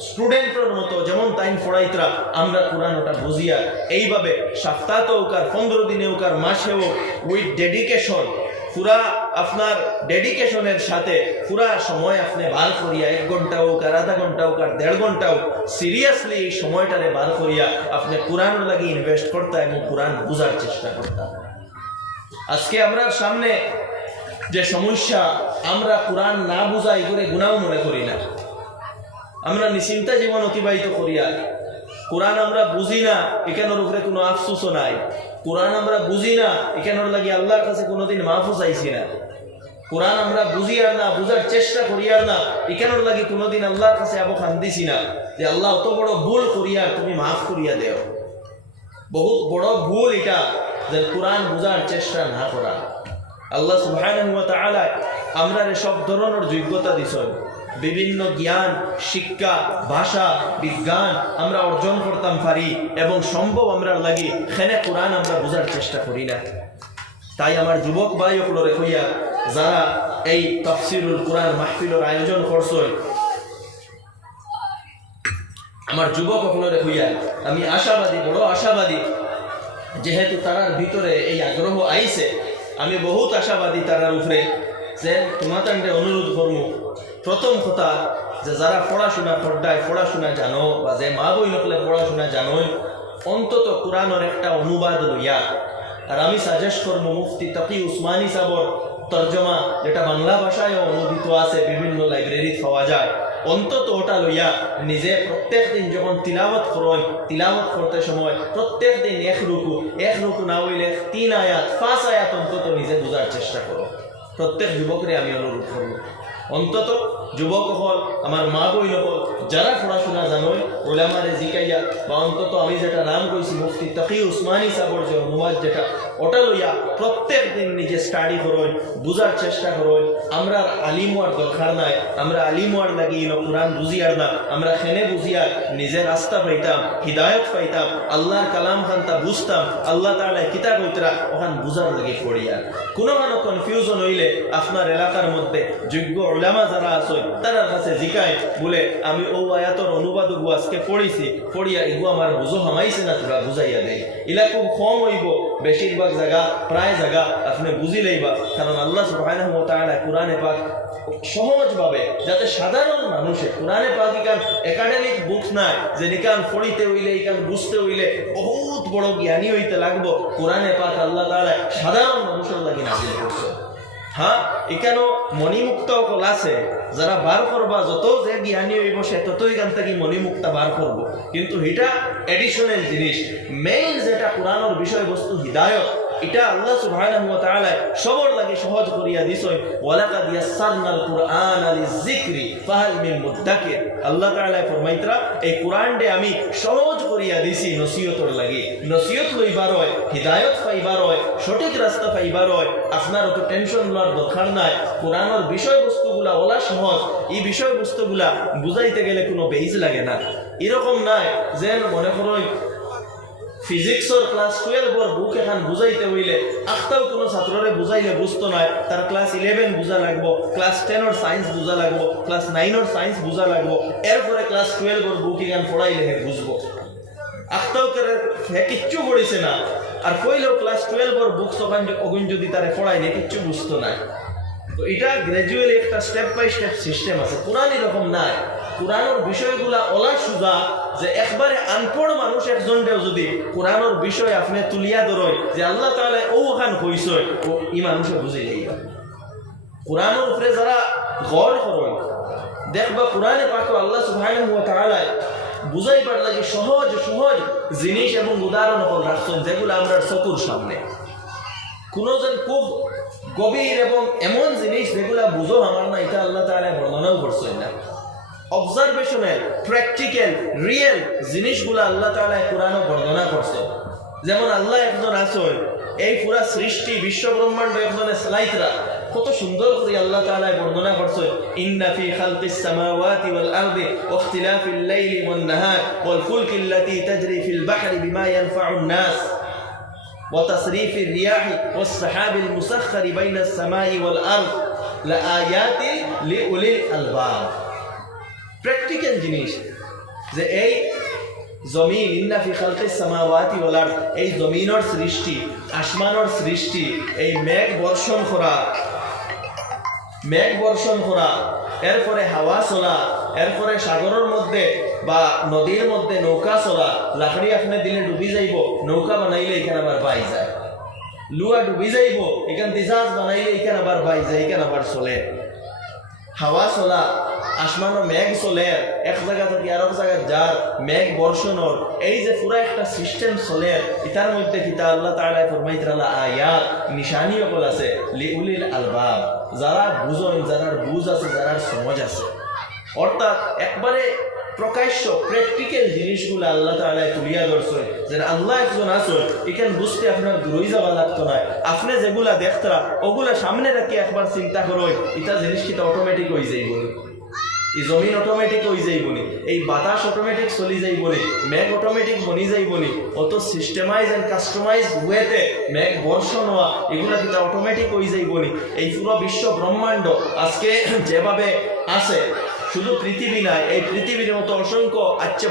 স্টুডেন্টের মতো যেমন তাইন ফড়াইতরা আমরা কোরআন ওটা বুঝিয়া এইভাবে সপ্তাহে হোক আর 15 দিনে হোক আর মাসে হোক উইথ ডেডিকেশন, পুরা আপনার ডেডিকেশনের সাথে পুরা সময় আপনি বার করিয়া 1 ঘন্টা হোক আর আধা ঘন্টা হোক আর 1.5 ঘন্টা হোক সিরিয়াসলি এই সময়টারে বার করিয়া আপনি কোরআনের লাগি ইনভেস্ট করতে এবং কোরআন বুঝার চেষ্টা করতে। আজকে আমরা সামনে যে সমস্যা, আমরা কোরআন না বুঝাই করে গুনাহ মনে করি না, আমরা নিশ্চিন্তা জীবন অতিবাহিত করিয়া। কোরআন আমরা বুঝি না, এখানের উপরে কোনো আফসোসও নাই। কোরআন আমরা বুঝি না, এখানের লাগি আল্লাহর কাছে কোনোদিন মাফও চাইছি না। কোরআন আমরা বুঝি আর না, বুঝার চেষ্টা করি আর না, এখানের লাগি কোনোদিন আল্লাহর কাছে আবো কান্দিছি না যে আল্লাহ অত বড় ভুল করিয়া তুমি মাফ করিয়া দেও। বহুত বড় ভুল এটা যে কোরআন বুঝার চেষ্টা না করা। আল্লাহ সুবহানাহু ওয়া তাআলা আমরা সব ধরনের যোগ্যতা দিছেন, বিভিন্ন জ্ঞান, শিক্ষা, ভাষা, বিজ্ঞান আমরা অর্জন করতাম পারি এবং সম্ভব আমরা লাগি খেনে কোরআন আমরা বোঝার চেষ্টা করি না। তাই আমার যুবক ভাই ওগুলোরে কইয়া যারা এই তাফসীরুল কোরআন মাহফিলের আয়োজন করছেন, আমার যুবক ওগুলোরে কইয়া আমি আশাবাদী, বড় আশাবাদী, যেহেতু তারার ভিতরে এই আগ্রহ আইছে, আমি বহুত আশাবাদী তারার উপরে যে তোমাদের অনুরোধ করবো। প্রথম কথা যে যারা পড়াশোনা পড়ায় পড়াশোনা জানো বা যে মা বই নকলে পড়াশোনা জানোই, অন্তত কোরআনের একটা অনুবাদ লইয়া। আর আমি সাজেস্ট করবো মুফতি তাকি উসমানী সাহর তর্জমা, যেটা বাংলা ভাষায় অনুদিত আছে, বিভিন্ন লাইব্রেরি পাওয়া যায়, অন্তত ওটা লইয়া নিজে প্রত্যেক দিন যখন তিলাওয়াত করেন, তিলাওয়াত করতে সময় প্রত্যেক দিন এক রুকু না হইলে 3 আয়াত 5 আয়াত অন্তত নিজে বোঝার চেষ্টা করো। প্রত্যেক যুবকরে আমি অনুরোধ করব, অন্তত যুবক হল, আমার মা বই হল, যারা পড়াশোনা জানোই ওলামারে জিকাইয়া বা অন্তত আমি যেটা নাম কইছি মুফতি তাকি উসমানী সাহর যে অনুবাদ যেটা, ওটা লইয়া প্রত্যেক দিন নিজে স্টাডি করোই, বুঝার চেষ্টা করোই। আমরা আলিম হওয়ার দরকার নাই, আমরা আলিম হওয়ার লাগি কোরআন বুঝিয়ার না, আমরা খেনে বুঝিয়ার নিজের রাস্তা পাইতাম, হিদায়ত পাইতাম, আল্লাহর কালাম খানটা বুঝতাম, আল্লাহ তাআলা কিতাব হইতরা ওখান বুঝার লাগি পড়িয়া। কোনো কনফিউশন হইলে আপনার এলাকার মধ্যে যোগ্য উলামা যারা আছে আসয় তার কাছে জিকায় বলে আমি ও আয়াতর অনুবাদ আজকে পড়িছি পড়িয়া এগু আমার বুঝো হামাইছে না তোরা বুঝাইয়া দেয় এলা খুব কম হইব বেশিরভাগ জায়গা প্রায় জায়গা আপনি বুঝি লইবা কারণ আল্লাহ সুবহানাহু ওয়া তাআলা কোরআনে পাক সহজভাবে যাতে সাধারণ মানুষে কোরআনে পাক ইকান একাডেমিক বুক নাই যে নিকান পড়িতে হইলে ইকান বুঝতে হইলে বহুত বড় জ্ঞানী হইতে লাগবো কোরআনে পাক আল্লাহ তাআলা সাধারণ মানুষের লাগি নাজিল করছে হ্যাঁ এখানেও মণিমুক্ত কল আছে যারা বার করবা যত যে জ্ঞানী হইব সে ততই গান থেকে মণিমুক্তা বার করব কিন্তু এটা এডিশনাল জিনিস মেইন যেটা কোরআনের বিষয়বস্তু হিদায়ত এটা আল্লাহ সুবহানাহু ওয়া তাআলা সবার লাগি সহজ করিয়া দিছই ওয়ালাকাদ ইয়াসসারনাল কুরআনা লিযিকরি ফাহাল মিন মুদ্দাকির আল্লাহ তাআলা ফরমাইতরা এই কোরআনডে আমি সহজ করিয়া দিছি নসিহতর লাগি নসিহত লইবার হয় হিদায়ত পাইবার হয় সঠিক রাস্তা পাইবার হয় আপনার অত টেনশন লওয়ার দরকার নাই কোরআনের বিষয়বস্তুগুলা ওলা সহজ এই বিষয়বস্তুগুলা বুঝাইতে গেলে কোনো বেইজ লাগে না এরকম নাই যে মনে করই ফিজিক্সর ক্লাস 12 এর বুক এখন বুঝাইতে হইলে আখতাও কোনো ছাত্ররে বুঝাইলে বুঝতো না তার ক্লাস 11 বুঝা লাগবো ক্লাস 10 এর সায়েন্স বুঝা লাগবো ক্লাস 9 এর সায়েন্স বুঝা লাগবো এরপরে ক্লাস 12 এর বুক এখন পড়াইলে হে বুঝবো আখতাও করে হে কিচ্ছু পড়িছে না আর কইলেও ক্লাস 12 এর বুক তখন অগুন যদি তারে পড়াইলে কিচ্ছু বুঝতো না তো এটা গ্র্যাজুয়ালি একটা স্টেপ বাই স্টেপ সিস্টেম আছে কোরআন এরকম নাই কোরআনের বিষয়গুলা ওলা সুজা যে একবারে আনপড় মানুষ একজনটাও যদি কোরআনের বিষয় আপনি তুলিয়া ধরয় যে আল্লাহ তাআলা ওখান কইছয় ও ই মানুষে বুঝে যাইবা কোরআনের উপরে যারা গৌর করয় দেখবা কোরআনে পাক আল্লাহ সুবহানাহু ওয়া তাআলা বুঝাইবার লাগি সহজ সহজ জিনিস এবং উদাহরণ হল রাখছেন যেগুলো আমরা চকুর সামনে কোনজন খুব গভীর এবং এমন জিনিস যেগুলা বুঝো আমার না এটা আল্লাহ তাআলা বর্ণনাও করছেন না অবজারভেশনাল প্র্যাকটিক্যাল রিয়েল জিনিসগুলো আল্লাহ তাআলা কোরআনে বর্ণনা করছেন যেমন আল্লাহ একজন আছেন এই পুরা সৃষ্টি বিশ্ব ব্রহ্মাণ্ড একজনে চালাইতরা কত সুন্দর করে আল্লাহ তাআলা বর্ণনা করছেন ইন্না ফি খালকিস সামাওয়াতি ওয়াল আরদি ওয়া ইখতিলাফিল লাইলি ওয়ান নাহার ওয়াল ফুলকিল্লাতী তাজরি ফিল বাহরি বিমা ইয়ানফাউন নাস ওয়া তাসরিফির রিয়াহি ওয়াস সাহাবিল মুসাখখারি বাইনাস সামাই ওয়াল আরদ লাআয়াতিন লিউলিল আলবাব প্র্যাকটিক্যাল জিনিস যে এই জমিন ইন্না ফি খালকিস সামাওয়াতি ওয়াল আরদ এই জমিনের সৃষ্টি আসমানের সৃষ্টি এই মেঘ বর্ষণ করা এরপরে হাওয়া চলা এরপরে সাগরের মধ্যে বা নদীর মধ্যে নৌকা চলা লাকড়ি আপনি দিলে ডুবি যাইব নৌকা বানাইলে এখানে আবার বাই যায় লুয়া ডুবি যাইব এখান জাহাজ বানাইলে এখানে আবার বাই যায় এখানে আবার চলে হাওয়া চলা আসমানো মেঘ চলে এক জায়গা থেকে আরেক জায়গায় যার মেঘ বর্ষণর এই যে পুরো একটা সিস্টেম চলে এটার মধ্যে কিতা আল্লাহ তাআলা ফরমাইতরা আয়াত নিশানি সকল আছে লিউলিল আলবাব যারা বুঝেন যারা বুঝ আছে যারা সমঝ আছে অর্থাৎ একবারে প্রকাশ্য প্র্যাকটিক্যাল জিনিসগুলো আল্লাহ তাআলা তুলিয়া ধরছে যে আল্লাহ একজন আছে এখানে বুঝতে আপনার দূরই যাওয়া লাগতো না আপনি যেগুলা দেখতরা ওগুলা সামনে রাখি একবার চিন্তা করই এটা জিনিস কিটা অটোমেটিক হয়ে যাইব এই জমিন অটোমেটিক হয়ে যাইবনি এই বাতাস অটোমেটিক চলি যাইবনি মেঘ অটোমেটিক বনি যাইবনি অত সিস্টেমাইজ এন্ড কাস্টমাইজ ওয়েতে মেঘ বর্ষণ হওয়া এগুলা কিটা অটোমেটিক হয়ে যাইবনি এই পুরো বিশ্ব ব্রহ্মাণ্ড আজকে যেভাবে আছে শুধু পৃথিবী নাই এই পৃথিবীর মতো অসংখ্য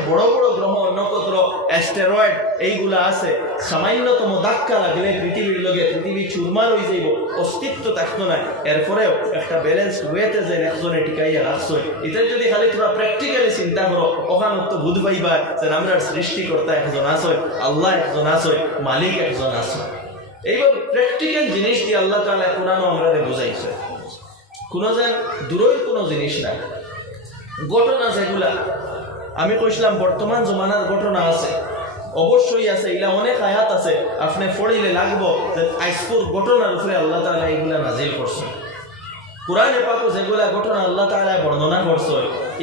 বড় বড় গ্রহ নক্ষত্র অ্যাস্টেরয়েড এইগুলা আছে সামান্যতম ধাক্কা লাগলে পৃথিবীর লগে পৃথিবী চুরমার হয়ে যাইব অস্তিত্ব থাকতো না এরপরেও একটা ব্যালেন্স ওয়েতে যে একজনে টিকাইয়া রাখছো এটা যদি খালি তোমরা প্র্যাকটিক্যালি চিন্তা করো ওখানে তো বুঝ পাইবা যে আমরা সৃষ্টিকর্তা একজন আছে আল্লাহ একজন আছে মালিক একজন আছে এইভাবে প্র্যাকটিক্যাল জিনিস দিয়ে আল্লাহ তাআলা কোরআন আমরা বুঝাইছে কোনো যেন দূরের কোনো জিনিস নাই ঘটনা যেগুলা আমি কইছিলাম বর্তমান জমানার ঘটনা আছে অবশ্যই আছে এগুলা অনেক আয়াত আছে আপনি পড়িলে লাগবো যে আজকের ঘটনার উপরে আল্লাহ তাআলা এগুলা নাজিল করছে কোরআনে পাক যেগুলা ঘটনা আল্লাহ তাআলা বর্ণনা করছে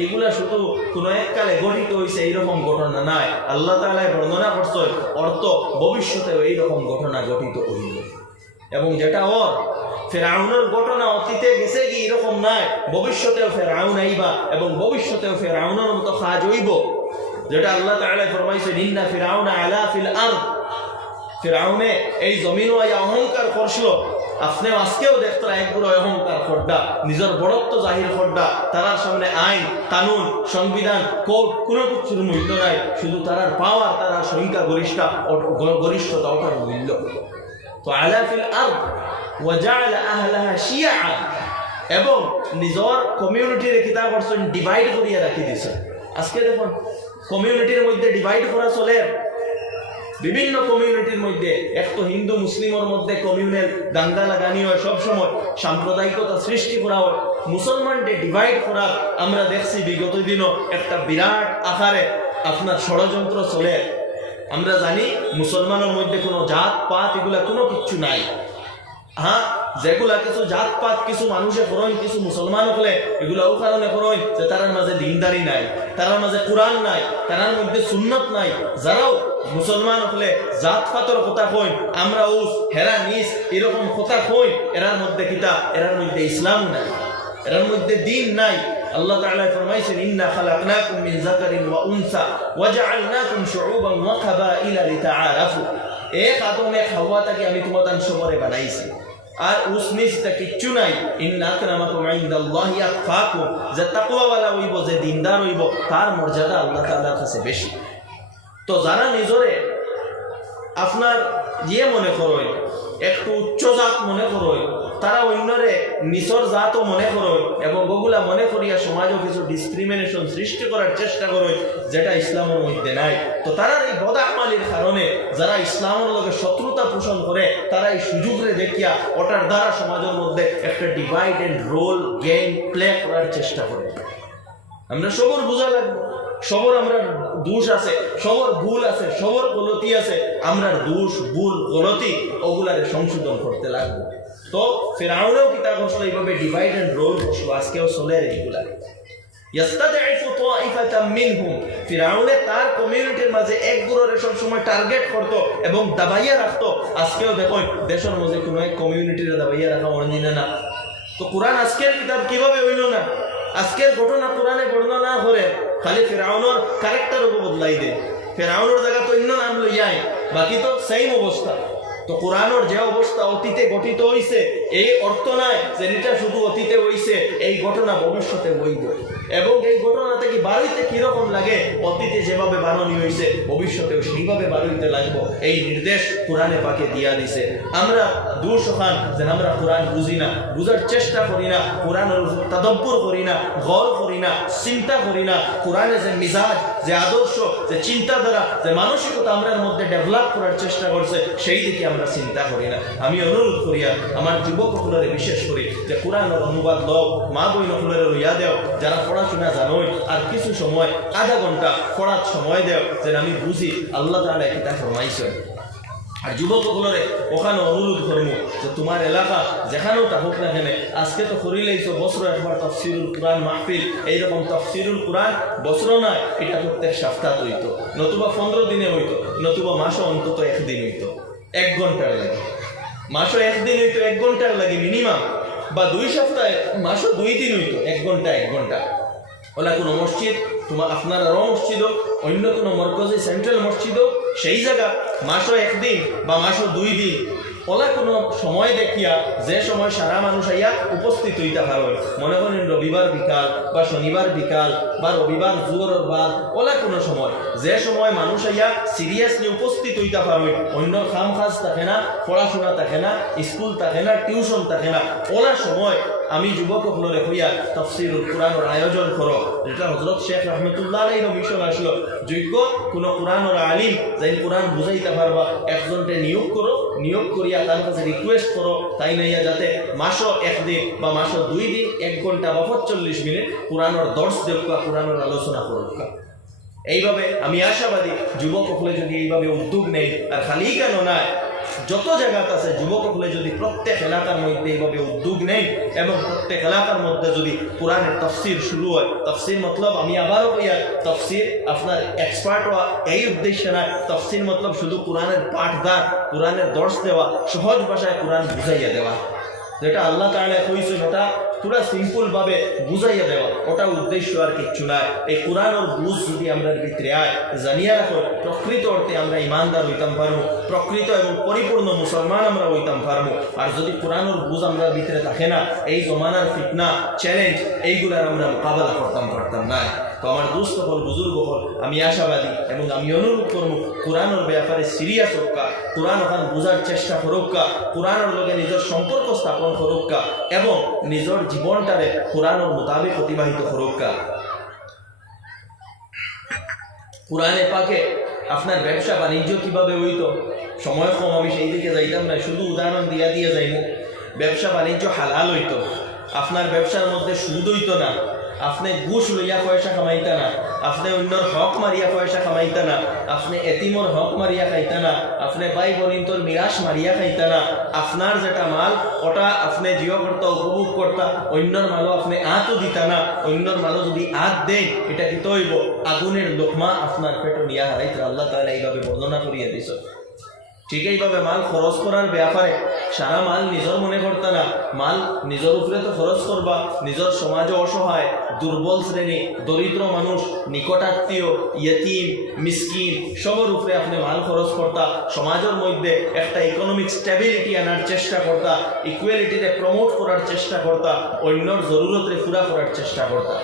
এগুলা শুধু কোনো এককালে গঠিত হয়েছে এইরকম ঘটনা নাই আল্লাহ তাআলা বর্ণনা করছে অর্থ ভবিষ্যতেও এইরকম ঘটনা গঠিত হইবে এবং যেটা ওর ফেরাউনের ঘটনা অতীতে গেছে কি এরকম নাই ভবিষ্যতেও ফেরাউন আইবা এবং ভবিষ্যতেও ফেরাউনের মতো কাজ হইব যেটা আল্লাহ তাআলা ফরমাইছে ইন্না ফিরাউনা আলা ফিল আরদ ফেরাউনে এই জমিনে অহংকার করছিল আপনি আজকেও দেখতরা একগুলো অহংকার খড্ডা নিজের বড়ত্ব জাহির খড্ডা তারার সামনে আইন কানুন সংবিধান কোর্ট কোনো কিছুর মূল্য নাই, শুধু তারার পাওয়ার তারার সংখ্যা গরিষ্ঠতা ওটার মূল্য। তো আলা ফিল আরদ ওয়া জাআলা আহলাহা শিয়া, এবং নিজের কমিউনিটির কিতা করছেন ডিভাইড করিয়া রাখি দিছে। আজকে দেখুন কমিউনিটির মধ্যে ডিভাইড করা চলে, বিভিন্ন কমিউনিটির মধ্যে এক তো হিন্দু মুসলিমের মধ্যে কমিউনাল দাঙ্গা লাগানি হয়, সবসময় সাম্প্রদায়িকতা সৃষ্টি করা হয়, মুসলমানকে ডিভাইড করা আমরা দেখছি বিগত দিনও একটা বিরাট আকারে আপনার ষড়যন্ত্র চলে। আমরা জানি মুসলমানের মধ্যে কোনো জাত পাত এগুলা কোনো কিচ্ছু নাই। হ্যাঁ, যেগুলা কিছু জাত পাত কিছু মানুষে করেন, কিছু মুসলমান হলে এগুলাও কারণে করেন যে তারার মাঝে দিনদারি নাই, তারার মাঝে কোরআন নাই, তারার মধ্যে সুন্নত নাই। যারাও মুসলমান হলে জাত পাতর কথা কইন, আমরা উস হেরা নিস এরকম কথা কইন, এরার মধ্যে কিতা, এরার মধ্যে ইসলাম নাই, এরার মধ্যে দিন নাই। আল্লাহ তাআলা ফরমাইছেন ইন্না খালাকনাকুম মিন যাকারিন ওয়া উনসা ওয়া জাআলনাকুম শুউবান ওয়া কাবাইলা লিতাআরাফু। এক আদম এক হাওয়া তাকে আমি তোমাদের সবরে বানাইছি, আর উসনিসটা কিচ্ছু নাই। ইন্না আকরামাকুম ইনদাল্লাহি আতকাকুম, যে তাকওয়াওয়ালা হইব, যে দিনদার হইব, তার মর্যাদা আল্লাহ তাআলার কাছে বেশি। তো যারা নিজরে আপনার মনে করেন একটু উচ্চ জাত মনে করেন, তারা অন্যরে নিচর জাতও মনে করেন, এবং ওগুলা মনে করিয়া সমাজও কিছু ডিসক্রিমিনেশন সৃষ্টি করার চেষ্টা করেন, যেটা ইসলামের মধ্যে নাই। তো তারা এই বদআমালির কারণে যারা ইসলামের লগে শত্রুতা পোষণ করে, তারা এই সুযোগরে দেখিয়া ওটার দ্বারা সমাজের মধ্যে একটা divide and rule game play করার চেষ্টা করে। আমরা সবর বোঝা লাগবে, সবর আমরা দোষ আছে, সবর ভুল আছে, সবর গলতি আছে, আমরা দোষ ভুল গলতি ওগুলারে সংশোধন করতে লাগবে। তো ফিরআউনও কিতা করছিল, এইভাবে ডিভাইড এন্ড রোল করছিল, আজকেও চলে এগুলা। ইয়াস্তাদঈফু তাইফাতাম মিনহুম, ফিরআউনে তার কমিউনিটির মাঝে এক গ্রুপের সব সময় টার্গেট করত এবং দাবাইয়া রাখতো। আজকেও দেখো দেশের মাঝে কোনো এক কমিউনিটির দাবাইয়া রাখা অর্জিনা না। তো কোরআন আজকের কিতাব কিভাবে হইল না? আজকের ঘটনা কোরআনে বর্ণনা করে খালি ফিরআউনের ক্যারেক্টার বদলাই দে, ফিরআউনের জায়গা তো অন্য নাম লইয়াই, বাকি তো সেম অবস্থা। তো কোরআনের যে অবস্থা অতীতে গঠিত হইছে, এই অর্থ নাই যে এটা শুধু অতীতে হইছে, এই ঘটনা ভবিষ্যতে হইব, এবং এই ঘটনা থেকে বাড়িতে কিরকম লাগে, অতীতে যেভাবে বানানি হয়েছে ভবিষ্যতেও সেইভাবে বাড়িতে লাগবো, এই নির্দেশ কোরআনে পাকে দিয়া দিছে। আমরা দূর সখান যেন আমরা কোরআন বুঝি না, বুঝার চেষ্টা করি না, কোরআনের উপর তাদাব্বুর করি না, গৌর করি না, চিন্তা করি না। কোরআনে যে মিজাজ, যে আদর্শ, যে চিন্তাধারা, যে মানসিকতা আমরার মধ্যে ডেভেলপ করার চেষ্টা করছে, সেই দিকে আমরা চিন্তা করি না। আমি অনুরোধ করি আমার যুবক সকলের বিশেষ করি যে কোরআনের অনুবাদ লও, মা বই সকলের লইয়া দেও, যারা পড়াশোনা জানোই, আর কিছু সময় আধা ঘন্টা পড়ার সময় দেও, যেন আমি বুঝি আল্লাহ তাআলা কিতা ফরমাইছেন। আর যুবক সকলের ওখানে অনুরোধ করবো যে তোমার এলাকা যেখানেও থাকুক না কেন, আজকে তো করিলেইছো বছর একবার তাফসিরুল কোরআন মাহফিল, এইরকম তাফসিরুল কোরআন বছর নয়, এটা প্রত্যেক সপ্তাহ হইতো, নতুবা 15 দিনে হইতো, নতুবা মাসে অন্তত 1 দিন হইতো, 1 ঘন্টার লাগে, মাসে 1 দিন হইতো 1 ঘন্টার লাগে মিনিমাম, বা 2 সপ্তাহে মাসে 2 দিন হইতো 1 ঘন্টা 1 ঘন্টা। ওলা কোনো মসজিদ তোমার আপনার আরও মসজিদও, অন্য কোনো মরকজি সেন্ট্রাল মসজিদও, সেই জায়গা মাসও 1 দিন বা মাসও 2 দিন, ওলা কোনো সময় দেখিয়া যে সময় সারা মানুষ আইয়া উপস্থিত হইতে পারে, মনে করেন রবিবার বিকাল বা শনিবার বিকাল বা রবিবার জোহরের বাদ, ওলা কোনো সময় যে সময় মানুষ আইয়া সিরিয়াসলি উপস্থিত হইতে পারে, অন্য কাম কাজ থাকে না, পড়াশোনা থাকে না, স্কুল থাকে না, টিউশন থাকে না, ওলা সময় আমি যুবক সকলরে হইয়া তাফসিরুল কোরআনের আয়োজন করো, যেটা হযরত শেখ রহমতুল্লাহ আলাইহির মিশন আসলো, যোগ্য কোনো কোরআনের আলিম যাই কোরআন বুঝাইতে পারবা একজনকে নিয়োগ করো, নিয়োগ করিয়া তার কাছে রিকোয়েস্ট করো, তাই নাইয়া যাতে মাসও 1 দিন বা মাসও 2 দিন 1 ঘন্টা বা 45 মিনিট কোরআনের দর্শ দেখ, কোরআনের আলোচনা করুক। এইভাবে আমি আশাবাদী যুবক সকলে যদি এইভাবে উদ্যোগ নেই, আর খালি কেন নয়, যত জায়গাতে আছে যুবক সকলে যদি প্রত্যেক এলাকার মধ্যে এইভাবে উদ্যোগ নেই, এবং প্রত্যেক এলাকার মধ্যে যদি কোরআনের তাফসির শুরু হয়, তাফসির মতলব আমি আবারও কইয়া তাফসির আপনার এক্সপার্ট হওয়া এই উদ্দেশ্যে নয়, তাফসির মতলব শুধু কোরআনের পাঠদান, কোরআনের দর্শ দেওয়া, সহজ ভাষায় কোরআন বুঝাইয়া দেওয়া, যেটা আল্লাহ তাআলা কইছেন ওটা থোড়া সিম্পল ভাবে বুঝাইয়া দেওয়া, ওটা উদ্দেশ্য আর কিচ্ছু নাই। এই কোরআনের বুঝ যদি আমরা ভিতরে আয়, জানিয়া রাখো প্রকৃত অর্থে আমরা ইমানদার হইতাম পারবো, প্রকৃত এবং পরিপূর্ণ মুসলমান আমরা হইতাম পারবো। আর যদি কোরআনের বুঝ আমরা ভিতরে থাকে না, এই জমানার ফিতনা চ্যালেঞ্জ এইগুলার আমরা মোকাবেলা করতাম পারতাম না। তো আমার দুস্থ হল, বুজুর্গ হল, আমি আশাবাদী এবং আমি অনুরোধ করবো কোরআনের ব্যাপারে সিরিয়াস হোক্কা, কোরআন ওখান বোঝার চেষ্টা করুক্কা, কোরআনের লগে নিজের সম্পর্ক স্থাপন করুক্কা এবং নিজের জীবনটারে কোরআনের মোতাবেক অতিবাহিত করুক্কা। কোরআনে পাকে আপনার ব্যবসা বাণিজ্য কিভাবে হইতো, সময় কম, আমি সেই দিকে যাইতাম না, শুধু উদাহরণ দিয়া দিয়ে যাইব। ব্যবসা বাণিজ্য হালাল হইতো, আপনার ব্যবসার মধ্যে সুদ হইতো না, আপনি ঘুষ লইয়া পয়সা কামাইতা না, আপনি অন্যর হক মারিয়া পয়সা কামাইতা না, আপনি এতিমর হক মারিয়া খাইতা না, আপনি ভাই বোনিন্তর মিরাস মারিয়া খাইতা না। আপনার যেটা মাল ওটা আপনি জিও করতা, উপভোগ করতা, অন্যর মালও আপনি আতও দিতা না। অন্যর মালও যদি আত দেয় এটা কি তৈব আগুনের লোকমা আপনার পেটও নিয়া হারাইতে আল্লাহ তাআলা এইভাবে বর্ণনা করিয়া দিছ। ঠিক এইভাবে মাল খরচ করার ব্যাপারে সারা মাল নিজের মনে করতে না, মাল নিজের উপরে তো খরচ করবা, নিজের সমাজে অসহায় দুর্বল শ্রেণী, দরিদ্র মানুষ, নিকটাত্মীয়, ইয়তিম, মিসকিন সবার উপরে আপনি মাল খরচ করতা, সমাজের মধ্যে একটা ইকোনমিক স্টেবিলিটি আনার চেষ্টা করতা, ইকুয়ালিটিতে প্রমোট করার চেষ্টা করতা, অন্যর জরুরতরে পুরা করার চেষ্টা করতা।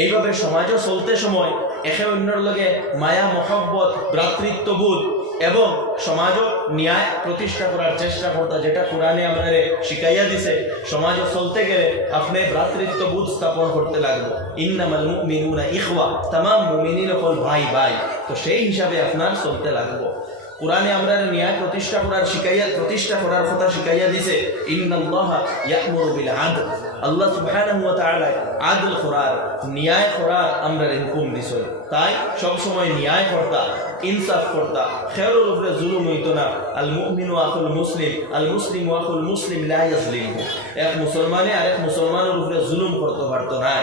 এইভাবে সমাজও চলতে সময় একে অন্যর লগে মায়া, মহব্বত, ভ্রাতৃত্ববোধ এবং সমাজও ন্যায় প্রতিষ্ঠা করার চেষ্টা করতা, যেটা কোরআনে আমাদের শিখাইয়া দিছে। সমাজও চলতে গেলে আপনি ভ্রাতৃত্ববোধ স্থাপন করতে লাগবে। ইন্নামাল মুমিনুনা ইখওয়া, তামাম মুমিনিন হল ভাই ভাই। তো সেই হিসাবে আপনার চলতে লাগবে। কোরআনে আমরা ন্যায় প্রতিষ্ঠা করার কথা শিখাইয়া দিছে। ইন্নাল্লাহা ইয়া'মুরু বিল আদল, আল্লাহ সুবহানাহু ওয়া তাআলা আদল করার, ন্যায় করার আমরা হুকুম দিছে। তাই সব সময় ন্যায় করতা, ইনসাফ করতা, খেয়রের উপরে জুলুম হইতো না। আল মুমিনু আখুল মুসলিম, আল মুসলিমু আখুল মুসলিম লা ইয়াজলিমহু, এক মুসলমানে আরেক মুসলমানের উপরে জুলুম করতে পারতো না।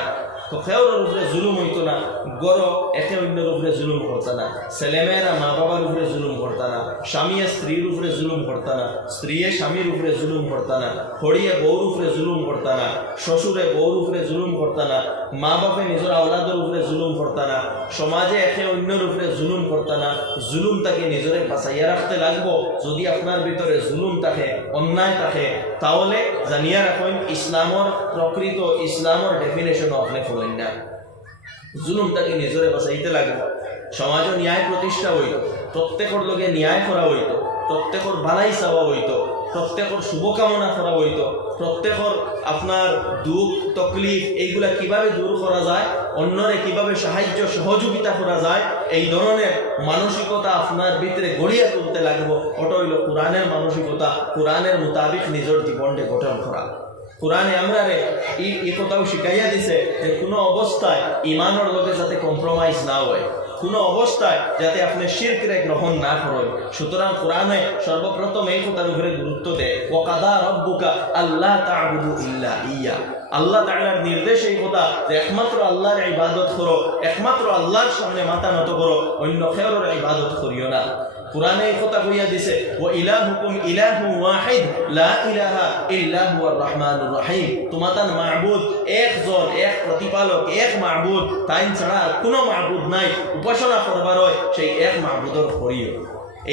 তো খেয়রের উপরে জুলুম হইতো না, গড় একে অন্যের উপরে জুলুম করতো না, ছেলেমেয়েরা মা বাবার উপরে জুলুম করতো না, স্বামীয়ে স্ত্রীর উপরে জুলুম করতো না, স্ত্রীয়ে স্বামীর উপরে জুলুম করতো না, হড়িয়ে বউর উপরে জুলুম করতো না, শ্বশুরে বউর উপরে জুলুম করতো না, মা বাপে নিজের আওলাদের উপরে জুলুম করতো না, সমাজে একে অন্যের উপরে জুলুম করতো না। জুলুম তাকে নিজরে বাঁচাইয়া রাখতে লাগবো। যদি আপনার ভিতরে জুলুম থাকে, অন্যায় থাকে, তাহলে জানিয়া রাখুন ইসলামর প্রকৃত ইসলামর ডেফিনেশনও আপনি ফলেন না। জুলুম তাকে নিজরে বাঁচাইতে লাগবে। সমাজও ন্যায় প্রতিষ্ঠা হইত, প্রত্যেকের লগে ন্যায় করা হইত, প্রত্যেকের ভালাই চাওয়া হইত, প্রত্যেকের শুভকামনা করা হইত, প্রত্যেকের আপনার দুঃখ তকলিফ এইগুলা কিভাবে দূর করা যায়, অন্যরে কিভাবে সাহায্য সহযোগিতা করা যায়, এই ধরনের মানসিকতা আপনার ভিতরে গড়িয়া তুলতে লাগবো। ওটা হইল কোরআনের মানসিকতা, কোরআনের মোতাবিক নিজের জীবনকে গঠন করা। কোরআনে আমরা এই কথাও শিখাইয়া দিছে যে কোনো অবস্থায় ইমানের লগে যাতে কম্প্রোমাইজ না হয়, কোনো অবস্থায় যাতে আপনি শিরকরে গ্রহণ না করেন। সুতরাং কোরআনে সর্বপ্রথম এই কথার উপরে গুরুত্ব দেয়, ওয়াকাদা রব্বুকা আল্লাহ তা'বুদু ইল্লা ইয়া। আল্লাহ তাআলার নির্দেশ এই কথা যে একমাত্র আল্লাহর ইবাদত করো, একমাত্র আল্লাহর সামনে মাথা নত করো, অন্য কারোর ইবাদত করিও না। কোরআনে এই কথা কইয়া দিছে, ওয়া ইলাহুকুম ইলাহু ওয়াহিদ লা ইলাহা ইল্লা হুয়ার রহমানুর রহিম। তোমাদের মাবুদ একজন, এক প্রতিপালক, এক মাবুদ, তাই ছাড়া কোনো মাবুদ নাই, উপাসনা করবার হয় সেই এক মাবুদর করিও।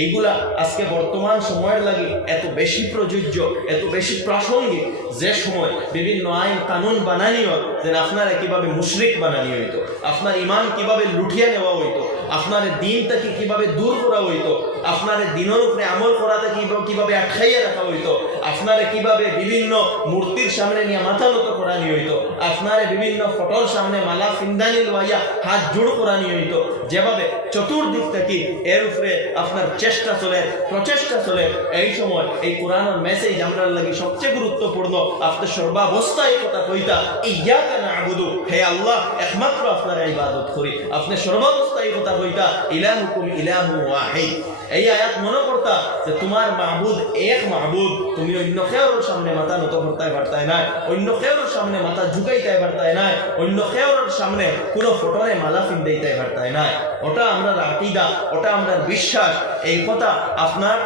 এইগুলা আজকে বর্তমান সময়ের লাগে এত বেশি প্রযোজ্য, এত বেশি প্রাসঙ্গিক, যে সময় বিভিন্ন আইন কানুন বানানিও যে আপনারা কিভাবে মুশরিক বানানি হইতো, আপনার ইমান কিভাবে লুঠিয়ে নেওয়া হইতো, আপনার দিনটাকে কিভাবে দূর করা হইতো, আপনার দিনের উপরে আমল করাতে কিভাবে আটকাইয়া রাখা হইতো, আপনারে কিভাবে বিভিন্ন মূর্তির সামনে নিয়ে মাথা নত করানি হইতো, আপনারে বিভিন্ন ফটোর সামনে মালা ফিন্দানি লইয়া হাত জোড় করানি হইতো, যেভাবে চতুর্দিক থেকে এর উপরে আপনার চেষ্টা চলে, প্রচেষ্টা চলে। এই সময় এই কোরআনের মেসেজ আমরা লাগি সবচেয়ে গুরুত্বপূর্ণ। আপনি সর্বাবস্থায় কথা কইতা ইয়াকা না'বুদু, হে আল্লাহ একমাত্র আপনার ইবাদত করি। আপনি সর্বাবস্থায় কথা কইতা ইলাহুকুম ইলাহু ওয়াহিদ। এই আয়াত মনে করতা যে তোমার মাবুদ এক মাবুদ, তুমি অন্য কারোর সামনে মাথা নত করতে পারতাই না, অন্য কারোর সামনে মাথা ঝুঁকাইতে পারতাই না, অন্য কারোর সামনে কোনো ফটোরে মালা ফিন্দাইতে পারতাই না। ওটা আমরা আকীদা, ওটা আমরা বিশ্বাস। এই কথা আপনার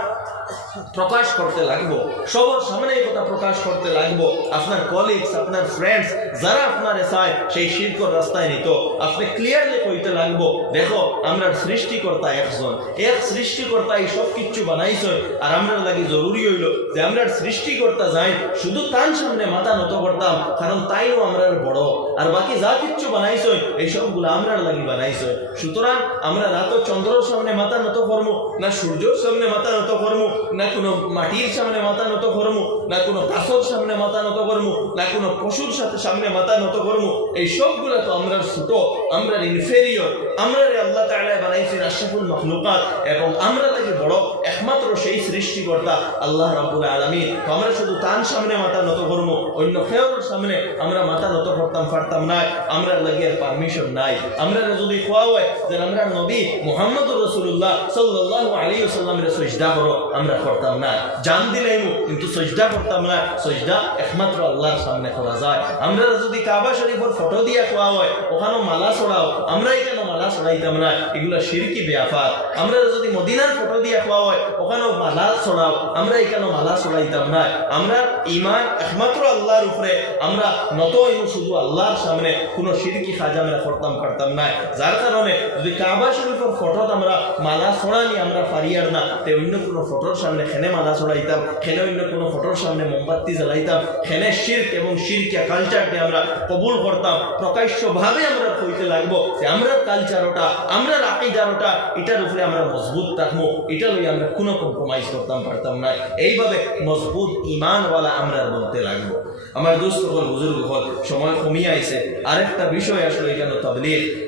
প্রকাশ করতে লাগবো, সবার সামনে এই কথা প্রকাশ করতে লাগবো। আপনার কলিগস, আপনার ফ্রেন্ডস যারা আপনার চায় সেই শিরকর রাস্তায় নিত, আপনি ক্লিয়ারলি কইতে লাগবো, দেখো আমরা সৃষ্টিকর্তা একজন, এক সৃষ্টিকর্তা এই সব কিছু বানাইছে, আর আমরা লাগি জরুরি হইল যে আমরা সৃষ্টিকর্তা যাই শুধু তার সামনে মাথা নত করতাম, কারণ তাইও আমরা বড়, আর বাকি যা কিচ্ছু বানাইছে এই সবগুলো আমরা লাগি বানাইছে। সুতরাং আমরা না তো চন্দ্রের সামনে মাথা নত করবো, না সূর্যের সামনে মাথা নত করবো, না কোনো মাটির সামনে মাথা নত করবো, না কোনো গাছের সামনে মাথা নত করবো, না কোনো পশুর সাথে সামনে মাথা নত করবো। এই সবগুলো তো আমরা ছোট, আমরা ইনফেরিয়র, আমরা আল্লাহ তাআলা বানাইছেন আশরাফুল মাখলুকাত, এবং আমরা থেকে বড় একমাত্র সেই সৃষ্টিকর্তা আল্লাহ রাব্বুল আলামিন। তো আমরা শুধু তার সামনে মাথা নত করবো, অন্য কেউর সামনে আমরা মাথা নত করতাম পারতাম না, আমরা লাগিয়ে পারমিশন নাই। আমরা যদি খোয়া হয় যে আমরা নবী মুহাম্মদুর রাসূলুল্লাহ সাল্লাল্লাহু আলাইহি ওয়াসাল্লামের সিজদা করো, আমরা করতাম না, জান দিলাইমু কিন্তু সিজদা করতাম না। সিজদা একমাত্র আল্লাহর সামনে করা যায়। আমরা যদি কাবা শরীফের ফটো দিয়া খোয়া হয়, ওখানে মালা ছড়াও, আমরা এখানে মালা ছড়াইতাম না, এগুলা শিরকি ব্যাপার। আমরা যদি মদিনার ফটো দিয়া খোয়া হয়, ওখানেও মালা ছড়াও, আমরা এখানে মালা ছড়াইতাম না। আমরা ঈমান একমাত্র আল্লাহর উপরে, আমরা নত হইব শুধু আল্লাহর সামনে, কোনো শিরকি কাজ আমরা করতাম পারতাম না। যার কারণে যদি কাবা শরীফের ফটোত আমরা মালা ছড়ানি আমরা পারিয়ার না, তে অন্য কোনো ফটোর সামনে খেনে মালা ছড়াইতাম, খেনে অন্য কোনো ফটোর সামনে মোমবাতি জ্বালাইতাম, খেনে শিরক এবং শিরকিয়া কালচারকে আমরা কবুল করতাম। প্রকাশ্যভাবে আমরা কইতে লাগবো যে আমরা কালচারটা, আমরা আকীদাটা, এটার উপরে আমরা মজবুত থাকবো, এটা লই আমরা কোনো কম্প্রোমাইজ করতাম পারতাম না। এইভাবে মজবুত ঈমানওয়ালা আমরা বলতে লাগবো। আমার দোস্ত হল, বুজুর্গ হল, সময় কমিয়ে আইছে। আরেকটা বিষয় আসলে এখানে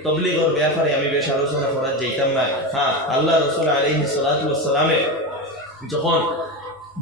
তবলিগের ব্যাপারে আমি বেশ আলোচনা করার যাইতাম না। হ্যাঁ, আল্লাহ রাসূল আলাইহিস সালাতু ওয়াস সালামে যখন